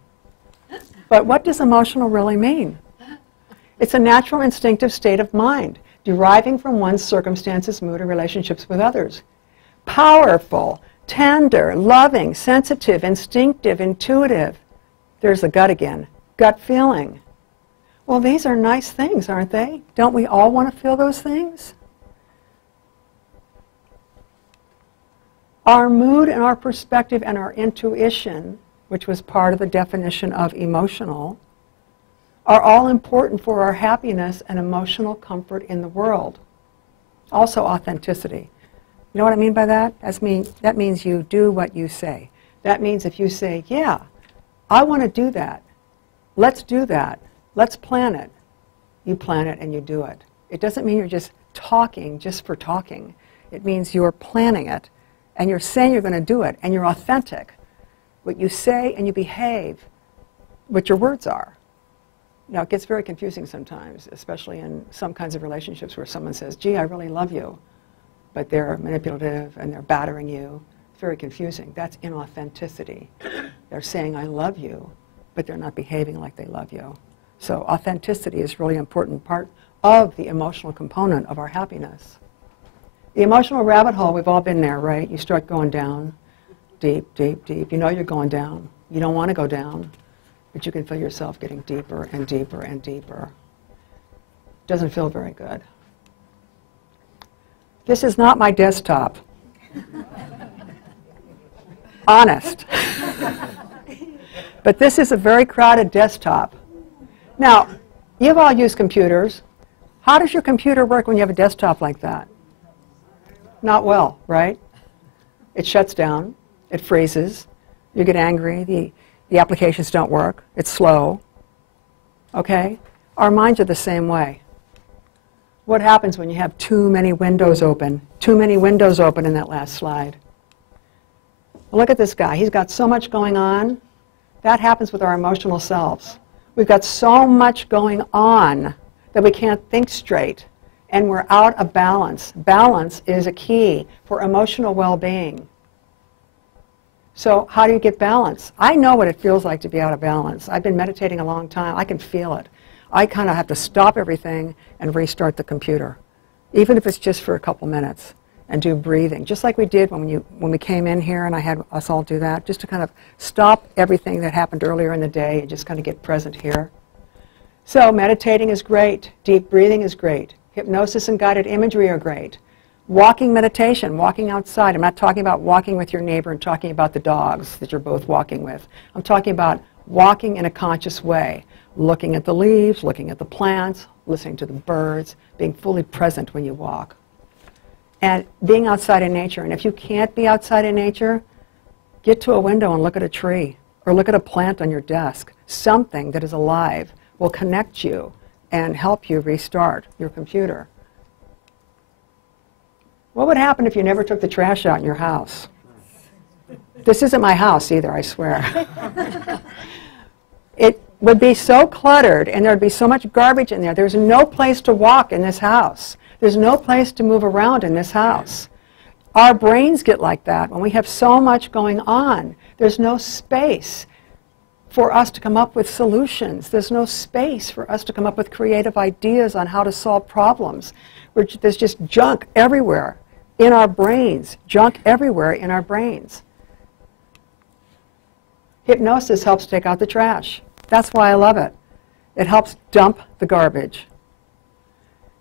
But what does emotional really mean? It's a natural instinctive state of mind, deriving from one's circumstances, mood, or relationships with others. Powerful, tender, loving, sensitive, instinctive, intuitive. There's the gut again, gut feeling. Well, these are nice things, aren't they? Don't we all want to feel those things? Our mood and our perspective and our intuition, which was part of the definition of emotional, are all important for our happiness and emotional comfort in the world. Also authenticity. You know what I mean by that? That means you do what you say. That means if you say, yeah, I want to do that, let's do that, let's plan it, you plan it and you do it. It doesn't mean you're just talking just for talking. It means you're planning it and you're saying you're going to do it and you're authentic. What you say and you behave, what your words are. Now, it gets very confusing sometimes, especially in some kinds of relationships where someone says, gee, I really love you, but they're manipulative and they're battering you. It's very confusing. That's inauthenticity. They're saying, I love you, but they're not behaving like they love you. So authenticity is really an important part of the emotional component of our happiness. The emotional rabbit hole, we've all been there, right? You start going down, deep, deep, deep. You know you're going down. You don't want to go down, but you can feel yourself getting deeper and deeper and deeper. Doesn't feel very good. This is not my desktop. Honest. But this is a very crowded desktop. Now, you've all used computers. How does your computer work when you have a desktop like that? Not well, right? It shuts down. It freezes. You get angry. The applications don't work. It's slow. Okay? Our minds are the same way. What happens when you have too many windows open? Too many windows open in that last slide. Well, look at this guy. He's got so much going on. That happens with our emotional selves. We've got so much going on that we can't think straight, and we're out of balance. Balance is a key for emotional well-being. So how do you get balance? I know what it feels like to be out of balance. I've been meditating a long time. I can feel it. I kind of have to stop everything and restart the computer, even if it's just for a couple minutes. and do breathing, just like we did when we came in here and I had us all do that, just to kind of stop everything that happened earlier in the day and just kind of get present here. So meditating is great. Deep breathing is great. Hypnosis and guided imagery are great. Walking meditation, walking outside. I'm not talking about walking with your neighbor and talking about the dogs that you're both walking with. I'm talking about walking in a conscious way, looking at the leaves, looking at the plants, listening to the birds, being fully present when you walk. And being outside in nature. And if you can't be outside in nature, get to a window and look at a tree or look at a plant on your desk. Something that is alive will connect you and help you restart your computer. What would happen if you never took the trash out in your house? This isn't my house either, I swear. It would be so cluttered and there would be so much garbage in there. There's no place to walk in this house. There's no place to move around in this house. Our brains get like that when we have so much going on. There's no space for us to come up with solutions. There's no space for us to come up with creative ideas on how to solve problems. There's just junk everywhere in our brains, junk everywhere in our brains. Hypnosis helps take out the trash. That's why I love it. It helps dump the garbage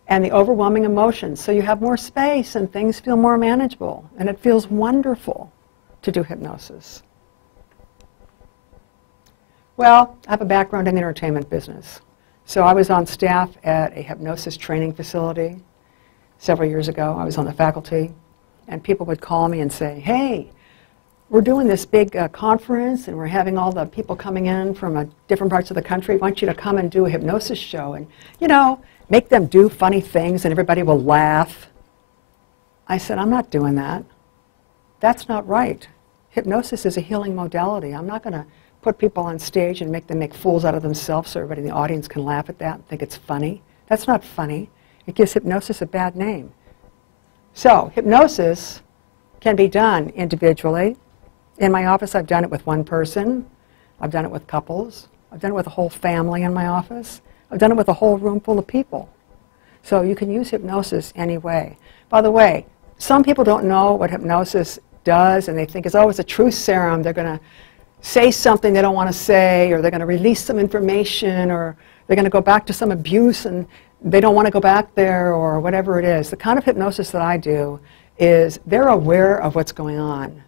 and the overwhelming emotions, so you have more space and things feel more manageable, and it feels wonderful to do hypnosis. Well, I have a background in the entertainment business. So I was on staff at a hypnosis training facility several years ago. I was on the faculty, and people would call me and say, hey, we're doing this big conference, and we're having all the people coming in from different parts of the country. I want you to come and do a hypnosis show and, you know, make them do funny things and everybody will laugh. I said, I'm not doing that. That's not right. Hypnosis is a healing modality. I'm not going to put people on stage and make them make fools out of themselves so everybody in the audience can laugh at that and think it's funny. That's not funny. It gives hypnosis a bad name. So hypnosis can be done individually. In my office, I've done it with one person. I've done it with couples. I've done it with a whole family in my office. I've done it with a whole room full of people. So you can use hypnosis any way. By the way, some people don't know what hypnosis does, and they think it's, oh, it's a truth serum. They're going to say something they don't want to say, or they're going to release some information, or they're going to go back to some abuse and they don't want to go back there, or whatever it is. The kind of hypnosis that I do is they're aware of what's going on.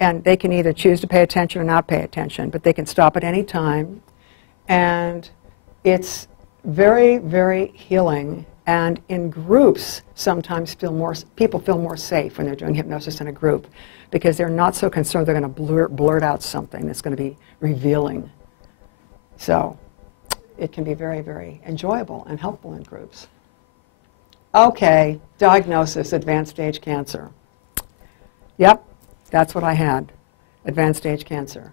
And they can either choose to pay attention or not pay attention, but they can stop at any time. And it's very, very healing. And in groups, sometimes people feel more safe when they're doing hypnosis in a group, because they're not so concerned they're going to blurt out something that's going to be revealing. So it can be very, very enjoyable and helpful in groups. Okay, diagnosis, advanced stage cancer. Yep, that's what I had, advanced stage cancer.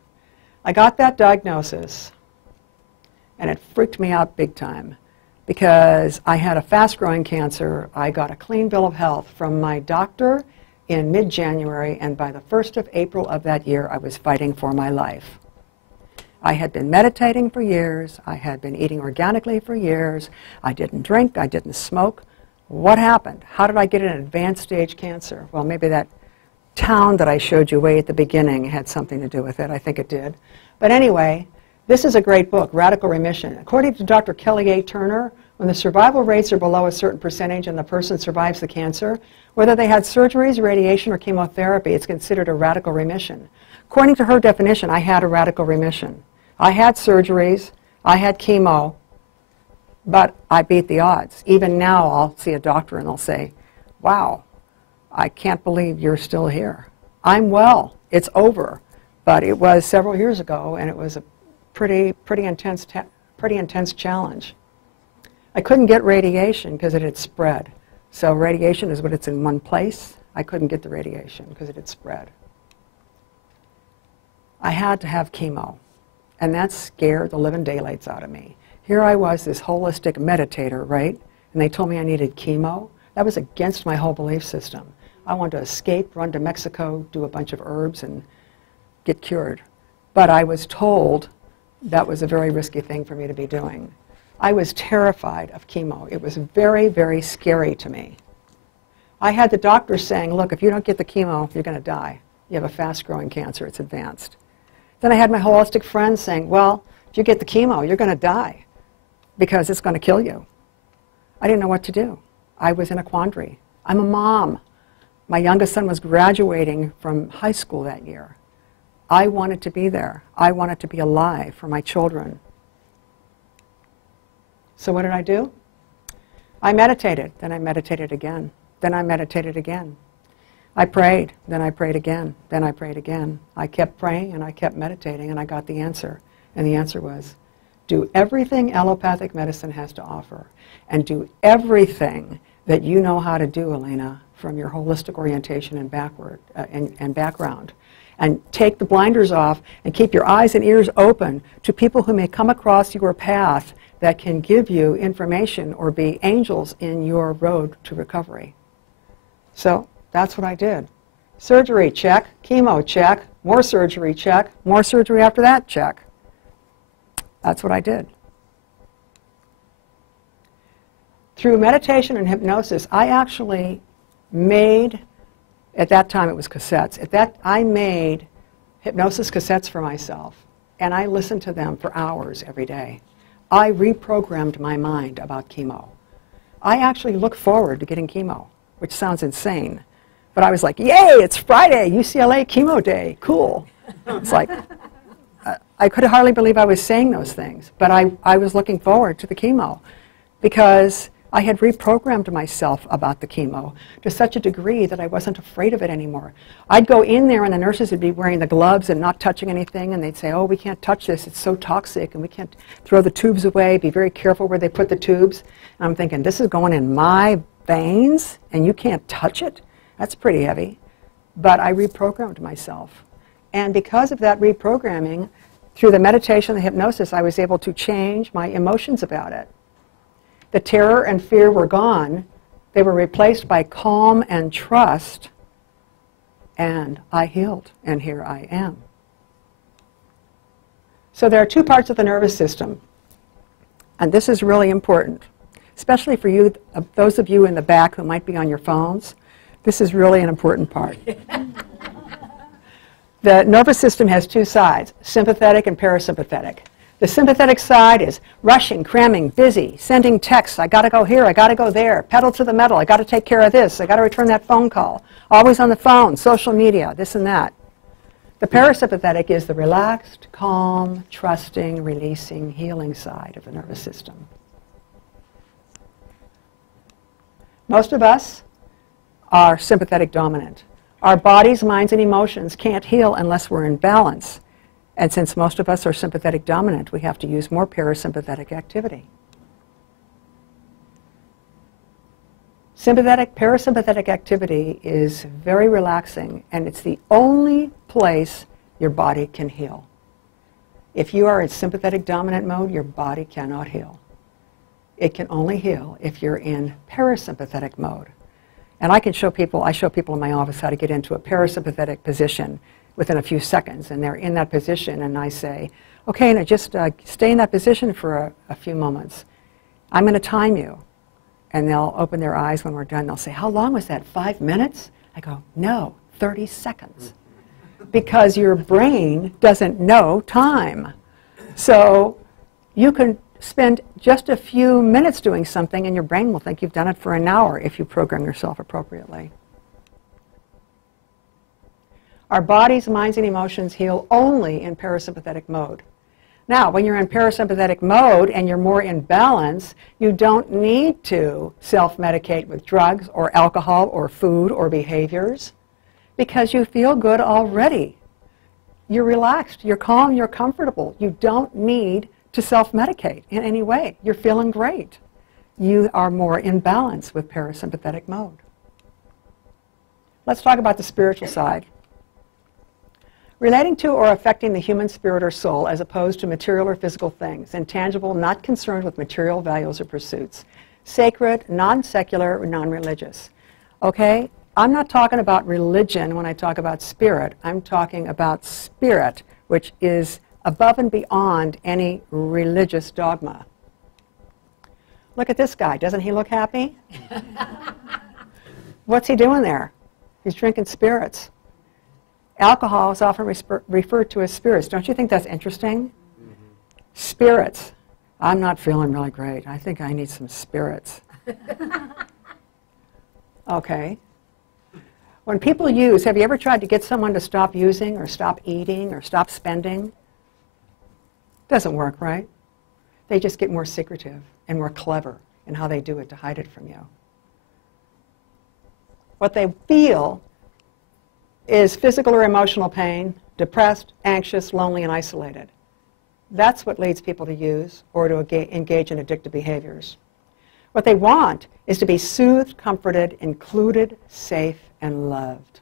I got that diagnosis, and it freaked me out big time, because I had a fast-growing cancer. I got a clean bill of health from my doctor in mid-January, and by the 1st of April of that year, I was fighting for my life. I had been meditating for years. I had been eating organically for years. I didn't drink. I didn't smoke. What happened? How did I get an advanced stage cancer? Well, maybe that town that I showed you way at the beginning had something to do with it. I think it did. But anyway, this is a great book, Radical Remission. According to Dr. Kelly A. Turner, when the survival rates are below a certain percentage and the person survives the cancer, whether they had surgeries, radiation, or chemotherapy, it's considered a radical remission. According to her definition, I had a radical remission. I had surgeries, I had chemo, but I beat the odds. Even now, I'll see a doctor and they'll say, wow, I can't believe you're still here. I'm well, it's over. But it was several years ago, and it was a pretty intense challenge. I couldn't get radiation because it had spread. So radiation is when it's in one place. I couldn't get the radiation because it had spread. I had to have chemo, and that scared the living daylights out of me. Here I was, this holistic meditator, right? And they told me I needed chemo. That was against my whole belief system. I wanted to escape, run to Mexico, do a bunch of herbs, and get cured. But I was told that was a very risky thing for me to be doing. I was terrified of chemo. It was very, very scary to me. I had the doctor saying, look, if you don't get the chemo, you're going to die. You have a fast-growing cancer. It's advanced. Then I had my holistic friends saying, well, if you get the chemo, you're going to die because it's going to kill you. I didn't know what to do. I was in a quandary. I'm a mom. My youngest son was graduating from high school that year. I wanted to be there. I wanted to be alive for my children. So what did I do? I meditated. Then I meditated again. Then I meditated again. I prayed. Then I prayed again. Then I prayed again. I kept praying and I kept meditating and I got the answer. And the answer was, do everything allopathic medicine has to offer and do everything that you know how to do, Elena, from your holistic orientation and background. And take the blinders off and keep your eyes and ears open to people who may come across your path that can give you information or be angels in your road to recovery. So that's what I did. Surgery, check. Chemo, check. More surgery, check. More surgery after that, check. That's what I did. Through meditation and hypnosis, I actually made, at that time it was cassettes, I made hypnosis cassettes for myself, and I listened to them for hours every day. I reprogrammed my mind about chemo. I actually looked forward to getting chemo, which sounds insane, but I was like, yay, it's Friday, UCLA chemo day, cool. It's like, I could hardly believe I was saying those things, but I was looking forward to the chemo because I had reprogrammed myself about the chemo to such a degree that I wasn't afraid of it anymore. I'd go in there and the nurses would be wearing the gloves and not touching anything, and they'd say, oh, we can't touch this, it's so toxic, and we can't throw the tubes away, be very careful where they put the tubes. And I'm thinking, this is going in my veins and you can't touch it? That's pretty heavy. But I reprogrammed myself. And because of that reprogramming, through the meditation and the hypnosis, I was able to change my emotions about it. The terror and fear were gone. They were replaced by calm and trust. And I healed, and here I am. So there are two parts of the nervous system. And this is really important, especially for you, those of you in the back who might be on your phones. This is really an important part. The nervous system has two sides, sympathetic and parasympathetic. The sympathetic side is rushing, cramming, busy, sending texts. I got to go here, I got to go there, pedal to the metal, I got to take care of this, I got to return that phone call. Always on the phone, social media, this and that. The parasympathetic is the relaxed, calm, trusting, releasing, healing side of the nervous system. Most of us are sympathetic dominant. Our bodies, minds, and emotions can't heal unless we're in balance. And since most of us are sympathetic dominant, we have to use more parasympathetic activity. Parasympathetic activity is very relaxing, and it's the only place your body can heal. If you are in sympathetic dominant mode, your body cannot heal. It can only heal if you're in parasympathetic mode. And I show people in my office how to get into a parasympathetic position within a few seconds, and they're in that position, and I say, okay, now just stay in that position for a few moments. I'm going to time you. And they'll open their eyes when we're done. They'll say, how long was that, 5 minutes? I go, no, 30 seconds. Because your brain doesn't know time. So you can spend just a few minutes doing something, and your brain will think you've done it for an hour if you program yourself appropriately. Our bodies, minds, and emotions heal only in parasympathetic mode. Now, when you're in parasympathetic mode and you're more in balance, you don't need to self-medicate with drugs or alcohol or food or behaviors because you feel good already. You're relaxed, you're calm, you're comfortable. You don't need to self-medicate in any way. You're feeling great. You are more in balance with parasympathetic mode. Let's talk about the spiritual side. Relating to or affecting the human spirit or soul as opposed to material or physical things, intangible, not concerned with material values or pursuits, sacred, non-secular, or non-religious. Okay? I'm not talking about religion when I talk about spirit. I'm talking about spirit, which is above and beyond any religious dogma. Look at this guy. Doesn't he look happy? What's he doing there? He's drinking spirits. Alcohol is often referred to as spirits. Don't you think that's interesting? Mm-hmm. Spirits. I'm not feeling really great. I think I need some spirits. Okay. When people use, have you ever tried to get someone to stop using or stop eating or stop spending? Doesn't work, right? They just get more secretive and more clever in how they do it to hide it from you. What they feel is physical or emotional pain, depressed, anxious, lonely, and isolated. That's what leads people to use or to engage in addictive behaviors. What they want is to be soothed, comforted, included, safe, and loved.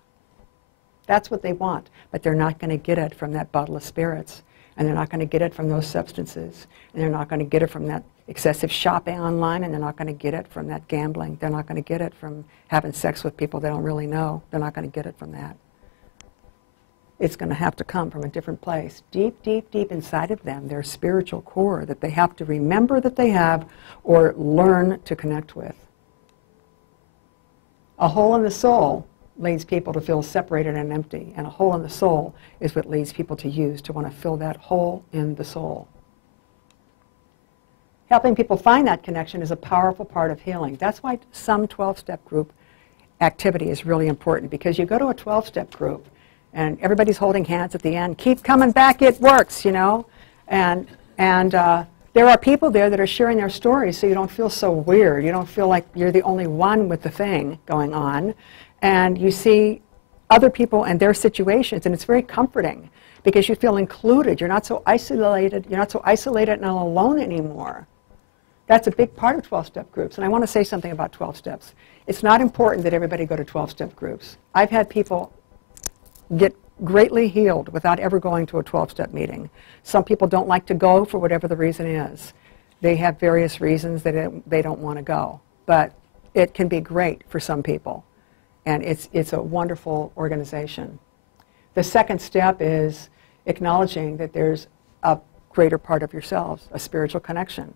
That's what they want, but they're not going to get it from that bottle of spirits, and they're not going to get it from those substances, and they're not going to get it from that excessive shopping online, and they're not going to get it from that gambling. They're not going to get it from having sex with people they don't really know. They're not going to get it from that. It's going to have to come from a different place, deep, deep, deep inside of them, their spiritual core that they have to remember that they have or learn to connect with. A hole in the soul leads people to feel separated and empty, and a hole in the soul is what leads people to use to want to fill that hole in the soul. Helping people find that connection is a powerful part of healing. That's why some 12-step group activity is really important, because you go to a 12-step group and everybody's holding hands at the end. Keep coming back, it works, you know. And there are people there that are sharing their stories, so you don't feel so weird. You don't feel like you're the only one with the thing going on. And you see other people and their situations, and it's very comforting because you feel included. You're not so isolated. You're not so isolated and alone anymore. That's a big part of 12-step groups. And I want to say something about 12 steps. It's not important that everybody go to 12-step groups. I've had people get greatly healed without ever going to a 12-step meeting. Some people don't like to go for whatever the reason is. They have various reasons that they don't want to go. But it can be great for some people. And it's a wonderful organization. The second step is acknowledging that there's a greater part of yourselves, a spiritual connection.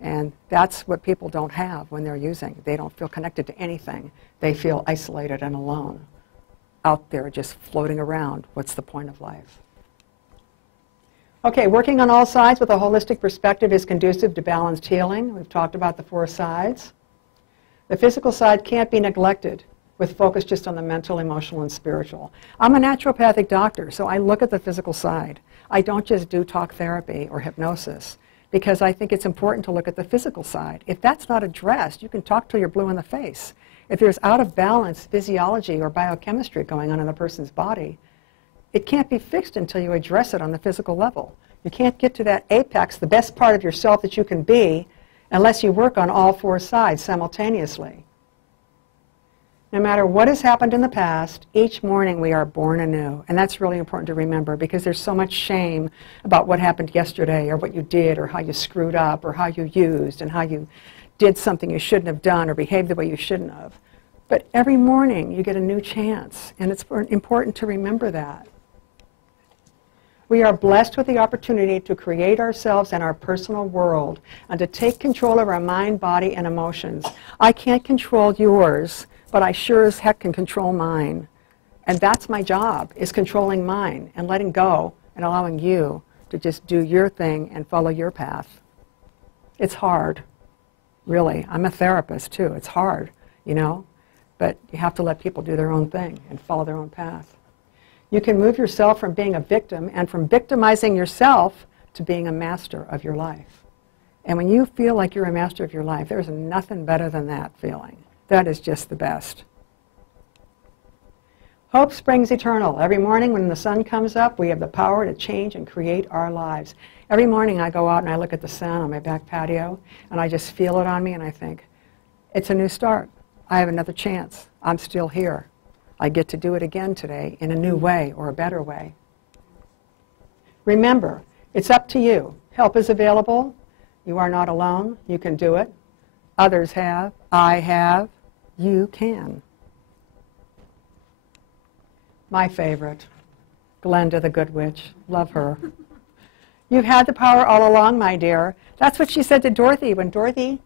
And that's what people don't have when they're using. They don't feel connected to anything. They feel isolated and alone, out there just floating around. What's the point of life? Okay, working on all sides with a holistic perspective is conducive to balanced healing. We've talked about the 4 sides. The physical side can't be neglected with focus just on the mental, emotional, and spiritual. I'm a naturopathic doctor, so I look at the physical side. I don't just do talk therapy or hypnosis, because I think it's important to look at the physical side. If that's not addressed, you can talk till you're blue in the face. If there's out of balance physiology or biochemistry going on in a person's body, it can't be fixed until you address it on the physical level. You can't get to that apex, the best part of yourself that you can be, unless you work on all 4 sides simultaneously. No matter what has happened in the past, each morning we are born anew. And that's really important to remember, because there's so much shame about what happened yesterday or what you did or how you screwed up or how you used and how you did something you shouldn't have done or behaved the way you shouldn't have. But every morning you get a new chance, and it's important to remember that. We are blessed with the opportunity to create ourselves and our personal world and to take control of our mind, body, and emotions. I can't control yours, but I sure as heck can control mine. And that's my job, is controlling mine and letting go and allowing you to just do your thing and follow your path. It's hard. Really, I'm a therapist too. It's hard, you know, but you have to let people do their own thing and follow their own path. You can move yourself from being a victim and from victimizing yourself to being a master of your life. And when you feel like you're a master of your life, there's nothing better than that feeling. That is just the best. Hope springs eternal. Every morning when the sun comes up, we have the power to change and create our lives. Every morning I go out and I look at the sun on my back patio, and I just feel it on me, and I think, it's a new start. I have another chance. I'm still here. I get to do it again today in a new way or a better way. Remember, it's up to you. Help is available. You are not alone. You can do it. Others have. I have. You can. My favorite, Glenda the Good Witch. Love her. You've had the power all along, my dear. That's what she said to Dorothy when Dorothy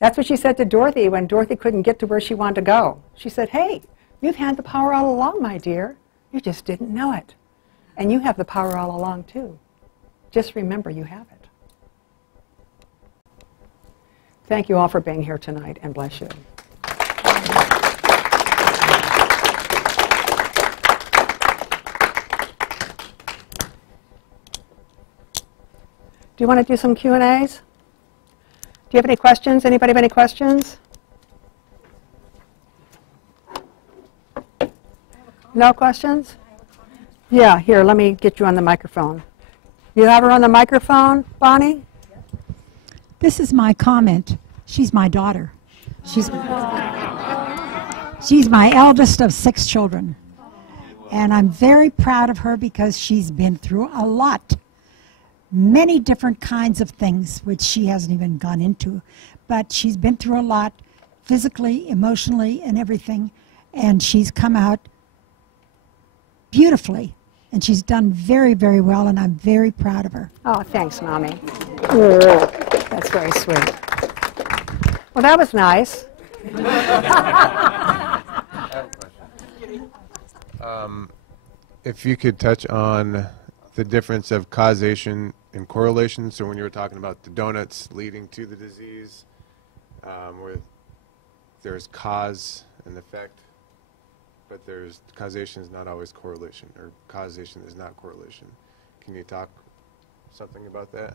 That's what she said to Dorothy when Dorothy couldn't get to where she wanted to go. She said, hey, you've had the power all along, my dear. You just didn't know it. And you have the power all along, too. Just remember you have it. Thank you all for being here tonight, and bless you. Do you want to do some Q&As? Do you have any questions? Anybody have any questions? No questions? Yeah, here, let me get you on the microphone. You have her on the microphone, Bonnie? This is my comment. She's my daughter. She's my eldest of 6 children. And I'm very proud of her because she's been through a lot. Many different kinds of things, which she hasn't even gone into. But she's been through a lot, physically, emotionally, and everything. And she's come out beautifully. And she's done very, very well, and I'm very proud of her. Oh, thanks, Mommy. That's very sweet. Well, that was nice. I have a question. If you could touch on the difference of causation and correlation. So when you were talking about the donuts leading to the disease, where there's cause and effect, but there's causation is not always correlation, or causation is not correlation. Can you talk something about that?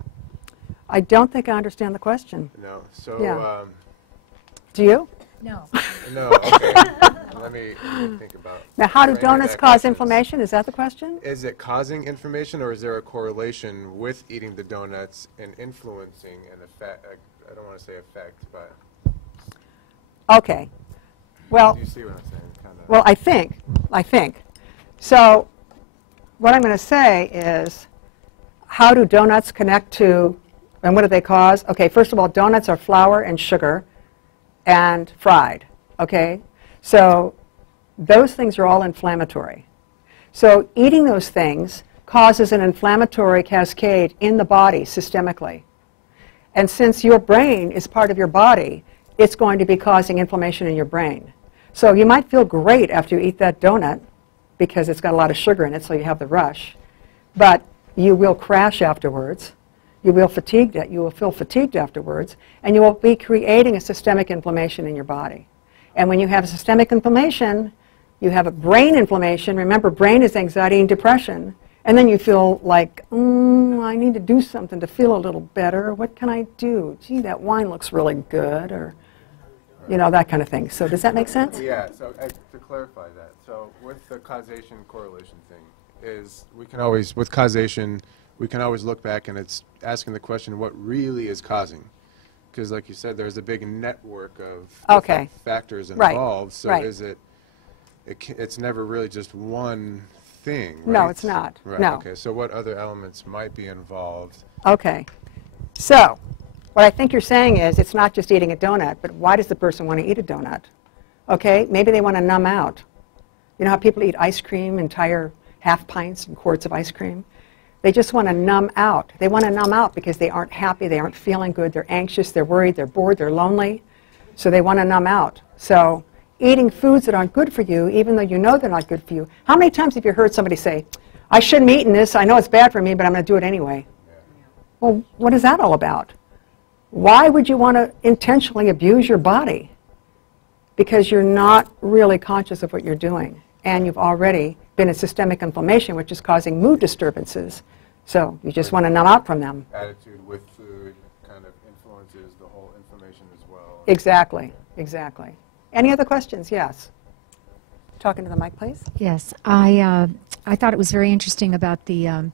I don't think I understand the question. No. So. Yeah. Do you? No. No. Okay. Let me think about. Now, how do framing donuts that cause question. inflammation? Is that the question? Is it causing inflammation, or is there a correlation with eating the donuts and influencing an effect? I don't want to say effect, but. Okay. Well. Do you see what I'm saying? Kind of. Well, I think. So what I'm going to say is, how do donuts connect to, and what do they cause? Okay, first of all, donuts are flour and sugar and fried, okay? So those things are all inflammatory. So eating those things causes an inflammatory cascade in the body systemically. And since your brain is part of your body, it's going to be causing inflammation in your brain. So you might feel great after you eat that donut because it's got a lot of sugar in it, so you have the rush. But you will crash afterwards. You will feel fatigued afterwards, and you will be creating a systemic inflammation in your body. And when you have systemic inflammation, you have a brain inflammation. Remember, brain is anxiety and depression. And then you feel like, I need to do something to feel a little better. What can I do? Gee, that wine looks really good, or that kind of thing. So does that make sense? Yeah, so to clarify that, so with the causation correlation thing, is with causation, we can always look back and it's asking the question, what really is causing? Because like you said, there's a big network of different factors involved. So is it's never really just one thing, right? No, it's not. Right, no. Okay, so what other elements might be involved? Okay. So what I think you're saying is it's not just eating a donut, but why does the person want to eat a donut? Okay, maybe they want to numb out. You know how people eat ice cream, entire half pints and quarts of ice cream? They just want to numb out. They want to numb out because they aren't happy, they aren't feeling good, they're anxious, they're worried, they're bored, they're lonely. So they want to numb out. So eating foods that aren't good for you, even though you know they're not good for you. How many times have you heard somebody say, I shouldn't be eating this, I know it's bad for me, but I'm going to do it anyway? Well, what is that all about? Why would you want to intentionally abuse your body? Because you're not really conscious of what you're doing. And you've already been in systemic inflammation, which is causing mood disturbances. So you just want to numb out from them. Attitude with food kind of influences the whole inflammation as well. Exactly. Any other questions? Yes. Talking to the mic, please. Yes, I thought it was very interesting about the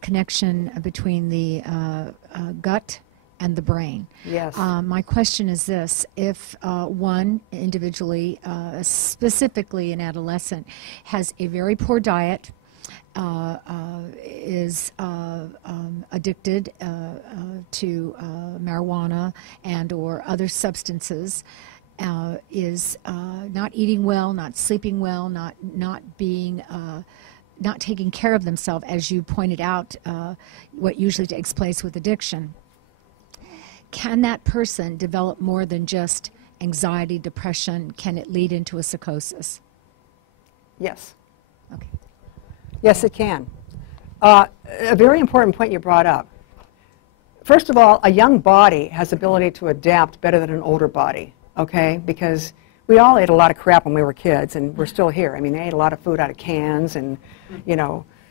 connection between the gut and the brain. Yes. My question is this: if one individually, specifically an adolescent, has a very poor diet, is addicted to marijuana and or other substances, is not eating well, not sleeping well, not being not taking care of themselves, as you pointed out, what usually takes place with addiction. can that person develop more than just anxiety, depression? Can it lead into a psychosis? Yes. Okay. Yes, it can. A very important point you brought up. First of all, a young body has the ability to adapt better than an older body, okay? Because we all ate a lot of crap when we were kids, and we're still here. I mean, they ate a lot of food out of cans and,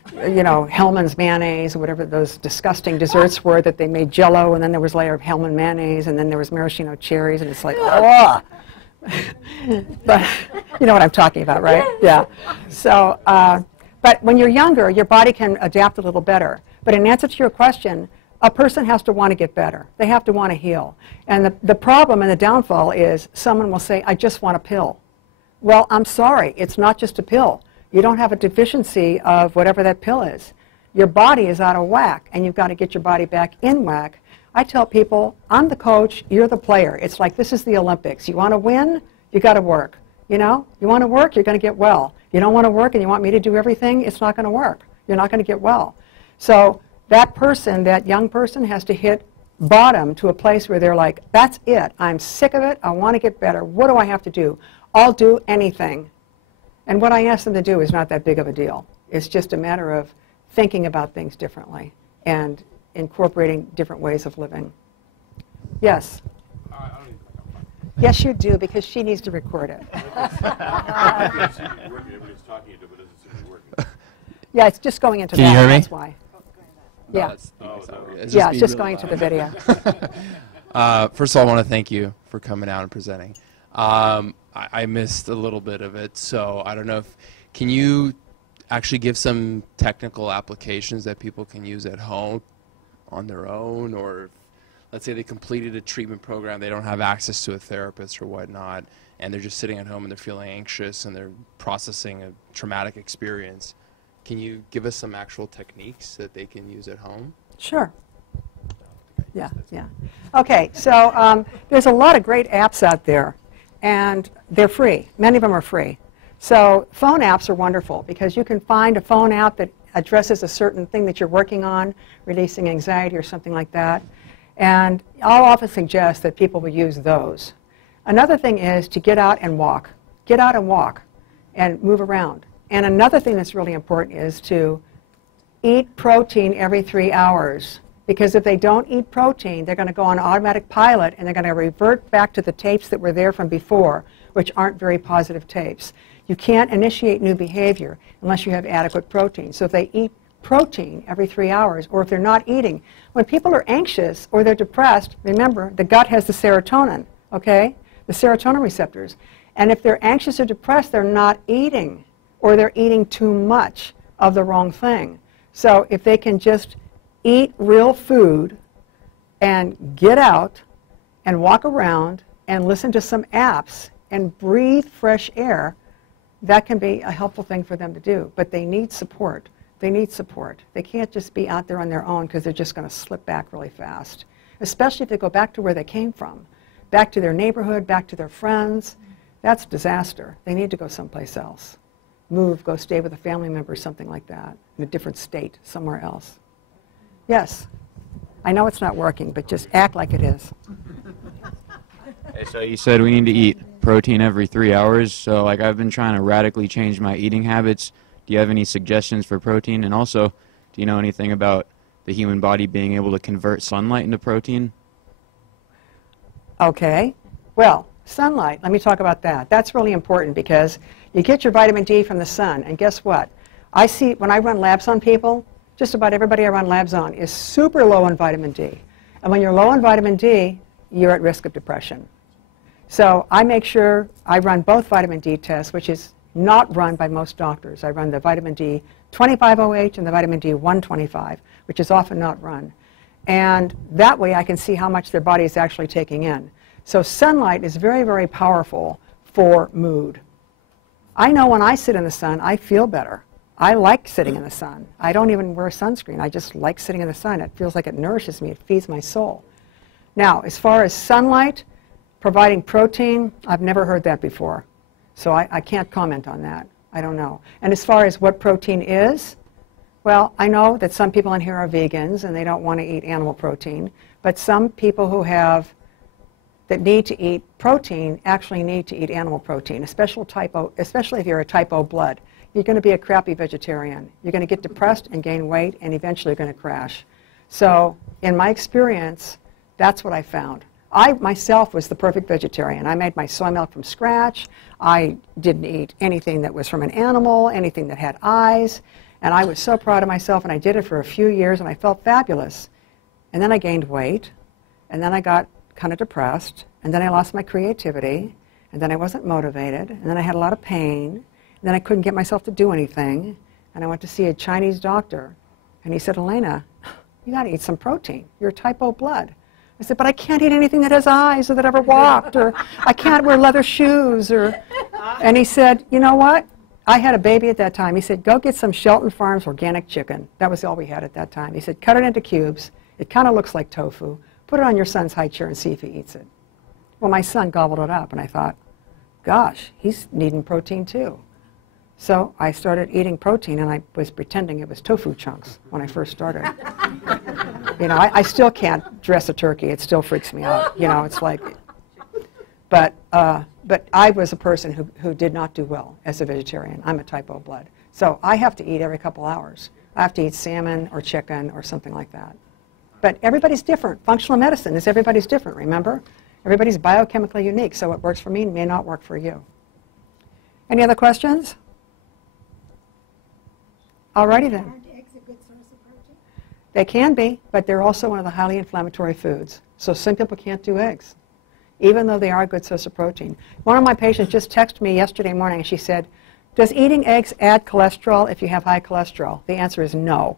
Hellman's mayonnaise or whatever those disgusting desserts were that they made Jell-O, and then there was a layer of Hellman mayonnaise, and then there was maraschino cherries, and it's like, oh! But you know what I'm talking about, right? Yeah. So, but when you're younger, your body can adapt a little better. But in answer to your question, a person has to want to get better. They have to want to heal. And the problem and the downfall is someone will say, I just want a pill. Well, I'm sorry, it's not just a pill. You don't have a deficiency of whatever that pill is. Your body is out of whack, and you've got to get your body back in whack. I tell people, I'm the coach, you're the player. It's like this is the Olympics. You want to win, you got to work. You want to work, you're going to get well. You don't want to work and you want me to do everything, it's not going to work. You're not going to get well. So that person, that young person, has to hit bottom to a place where they're like, that's it. I'm sick of it. I want to get better. What do I have to do? I'll do anything. And what I ask them to do is not that big of a deal. It's just a matter of thinking about things differently and incorporating different ways of living. Yes? Yes, you do, because she needs to record it. Yeah, it's just going into Can that. you hear me? That's why. Yeah. It's just going to the video. First of all, I want to thank you for coming out and presenting. I missed a little bit of it, so I don't know if, can you actually give some technical applications that people can use at home on their own, or let's say they completed a treatment program, they don't have access to a therapist or whatnot, and they're just sitting at home and they're feeling anxious and they're processing a traumatic experience. Can you give us some actual techniques that they can use at home? Sure. Yeah. Okay, so there's a lot of great apps out there, and they're free. Many of them are free. So phone apps are wonderful because you can find a phone app that addresses a certain thing that you're working on, releasing anxiety or something like that. And I'll often suggest that people will use those. Another thing is to get out and walk. Get out and walk and move around. And another thing that's really important is to eat protein every 3 hours. Because if they don't eat protein, they're going to go on automatic pilot and they're going to revert back to the tapes that were there from before, which aren't very positive tapes. You can't initiate new behavior unless you have adequate protein. So if they eat protein every 3 hours, or if they're not eating, when people are anxious or they're depressed, remember, the gut has the serotonin, okay? The serotonin receptors. And if they're anxious or depressed, they're not eating, or they're eating too much of the wrong thing. So if they can just eat real food and get out and walk around and listen to some apps and breathe fresh air, that can be a helpful thing for them to do. But they need support. They need support. They can't just be out there on their own because they're just going to slip back really fast, especially if they go back to where they came from, back to their neighborhood, back to their friends. That's disaster. They need to go someplace else. Move, go stay with a family member, something like that, in a different state, somewhere else. Yes. I know it's not working, but just act like it is. Hey, so you said we need to eat protein every 3 hours. So like I've been trying to radically change my eating habits. Do you have any suggestions for protein? And also, do you know anything about the human body being able to convert sunlight into protein? Okay. Well, sunlight, let me talk about that. That's really important because you get your vitamin D from the sun, and guess what? I see when I run labs on people, just about everybody I run labs on is super low in vitamin D. And when you're low in vitamin D, you're at risk of depression. So I make sure I run both vitamin D tests, which is not run by most doctors. I run the vitamin D 25OH and the vitamin D 125, which is often not run. And that way I can see how much their body is actually taking in. So sunlight is very, very powerful for mood. I know when I sit in the sun, I feel better. I like sitting in the sun. I don't even wear sunscreen. I just like sitting in the sun. It feels like it nourishes me. It feeds my soul. Now, as far as sunlight providing protein, I've never heard that before. So I can't comment on that. I don't know. And as far as what protein is, well, I know that some people in here are vegans and they don't want to eat animal protein. But some people that need to eat protein actually need to eat animal protein, especially if you're a type O blood. You're going to be a crappy vegetarian. You're going to get depressed and gain weight, and eventually you're going to crash. So in my experience, that's what I found. I myself was the perfect vegetarian. I made my soy milk from scratch. I didn't eat anything that was from an animal, anything that had eyes. And I was so proud of myself, and I did it for a few years, and I felt fabulous. And then I gained weight, and then I got kind of depressed, and then I lost my creativity, and then I wasn't motivated, and then I had a lot of pain. And then I couldn't get myself to do anything, and I went to see a Chinese doctor, and he said, Elena, you got to eat some protein. You're type O blood. I said, but I can't eat anything that has eyes or that ever walked, or I can't wear leather shoes. And he said, you know what? I had a baby at that time. He said, go get some Shelton Farms organic chicken. That was all we had at that time. He said, cut it into cubes. It kind of looks like tofu. Put it on your son's high chair and see if he eats it. Well, my son gobbled it up, and I thought, gosh, he's needing protein too. So I started eating protein, and I was pretending it was tofu chunks when I first started. You know, I still can't dress a turkey. It still freaks me out. You know, it's like, but I was a person who did not do well as a vegetarian. I'm a type O blood. So I have to eat every couple hours. I have to eat salmon or chicken or something like that. But everybody's different. Functional medicine is everybody's different, remember? Everybody's biochemically unique, so what works for me may not work for you. Any other questions? Alrighty then. Aren't eggs a good source of protein? They can be, but they're also one of the highly inflammatory foods. So some people can't do eggs, even though they are a good source of protein. One of my patients just texted me yesterday morning, and she said, does eating eggs add cholesterol if you have high cholesterol? The answer is no.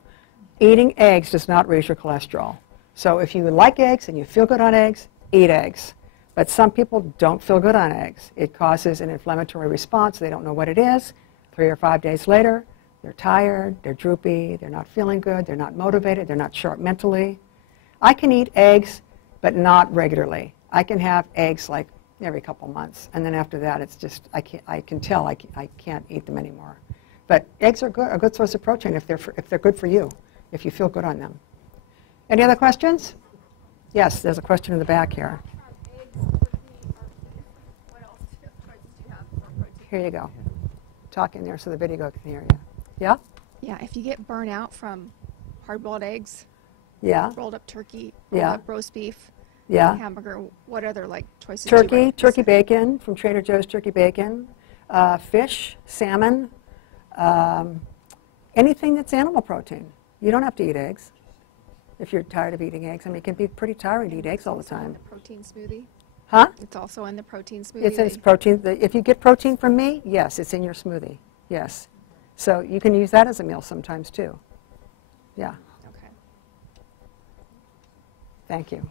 Eating eggs does not raise your cholesterol. So if you like eggs and you feel good on eggs, eat eggs. But some people don't feel good on eggs. It causes an inflammatory response. They don't know what it is. 3 or 5 days later, they're tired, they're droopy, they're not feeling good, they're not motivated, they're not sharp mentally. I can eat eggs, but not regularly. I can have eggs like every couple months, and then after that, it's just, I can tell I can't eat them anymore. But eggs are good, a good source of protein if they're good for you, if you feel good on them. Any other questions? Yes, there's a question in the back here. Here you go. Talk in there so the video can hear you. Yeah? Yeah, if you get burnt out from hard-boiled eggs, Yeah? rolled up turkey, Yeah. rolled up roast beef, Yeah? hamburger, what other like choices? do you Turkey, like? turkey bacon from Trader Joe's Turkey Bacon, fish, salmon, anything that's animal protein. You don't have to eat eggs if you're tired of eating eggs. I mean, it can be pretty tiring to eat eggs all the time. The protein smoothie. Huh? It's also in the protein smoothie. It's in protein. If you get protein from me, yes, it's in your smoothie. Yes. So you can use that as a meal sometimes too. Yeah. Okay. Thank you.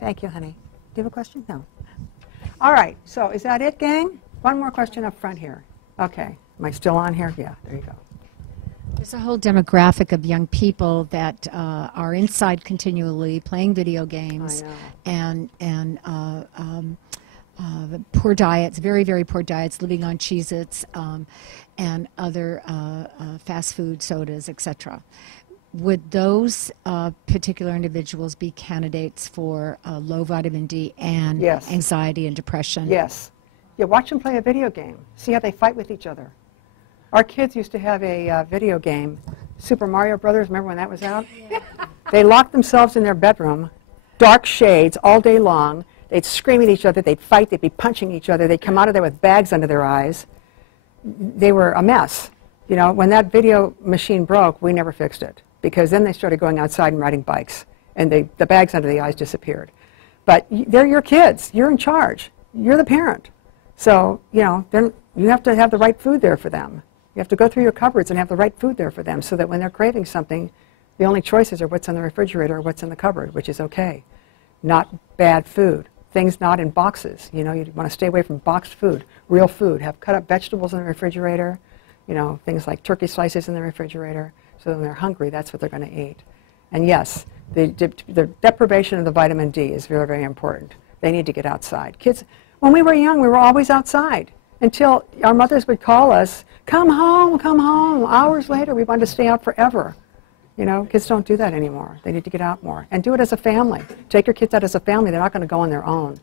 Thank you, honey. Do you have a question? No. All right. So is that it, gang? One more question up front here. Okay. Am I still on here? Yeah. There you go. There's a whole demographic of young people that are inside continually playing video games and poor diets, very, very poor diets, living on Cheez-Its and other fast food, sodas, etc. Would those particular individuals be candidates for low vitamin D and Yes. anxiety and depression? Yes. Yeah, watch them play a video game. See how they fight with each other. Our kids used to have a video game, Super Mario Brothers. Remember when that was out? They locked themselves in their bedroom, dark shades all day long. They'd scream at each other. They'd fight. They'd be punching each other. They'd come out of there with bags under their eyes. They were a mess. You know, when that video machine broke, we never fixed it because then they started going outside and riding bikes, and the bags under the eyes disappeared. But they're your kids. You're in charge. You're the parent. So, you know, you have to have the right food there for them. You have to go through your cupboards and have the right food there for them so that when they're craving something, the only choices are what's in the refrigerator or what's in the cupboard, which is okay. Not bad food. Things not in boxes. You know, you want to stay away from boxed food, real food. Have cut up vegetables in the refrigerator, you know, things like turkey slices in the refrigerator. So when they're hungry, that's what they're going to eat. And yes, the deprivation of the vitamin D is very, very important. They need to get outside. Kids, when we were young, we were always outside until our mothers would call us, come home, come home. Hours later, we wanted to stay out forever. You know, kids don't do that anymore. They need to get out more. And do it as a family. Take your kids out as a family. They're not going to go on their own.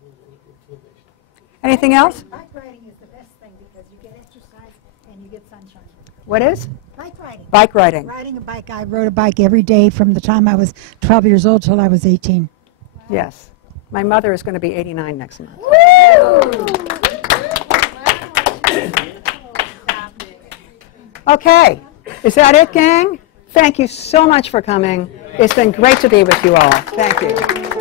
Anything else? Bike riding is the best thing because you get exercise and you get sunshine. What is? Bike riding. Bike riding. Riding a bike. I rode a bike every day from the time I was 12 years old till I was 18. Yes. My mother is going to be 89 next month. Okay. Is that it, gang? Thank you so much for coming. It's been great to be with you all. Thank you.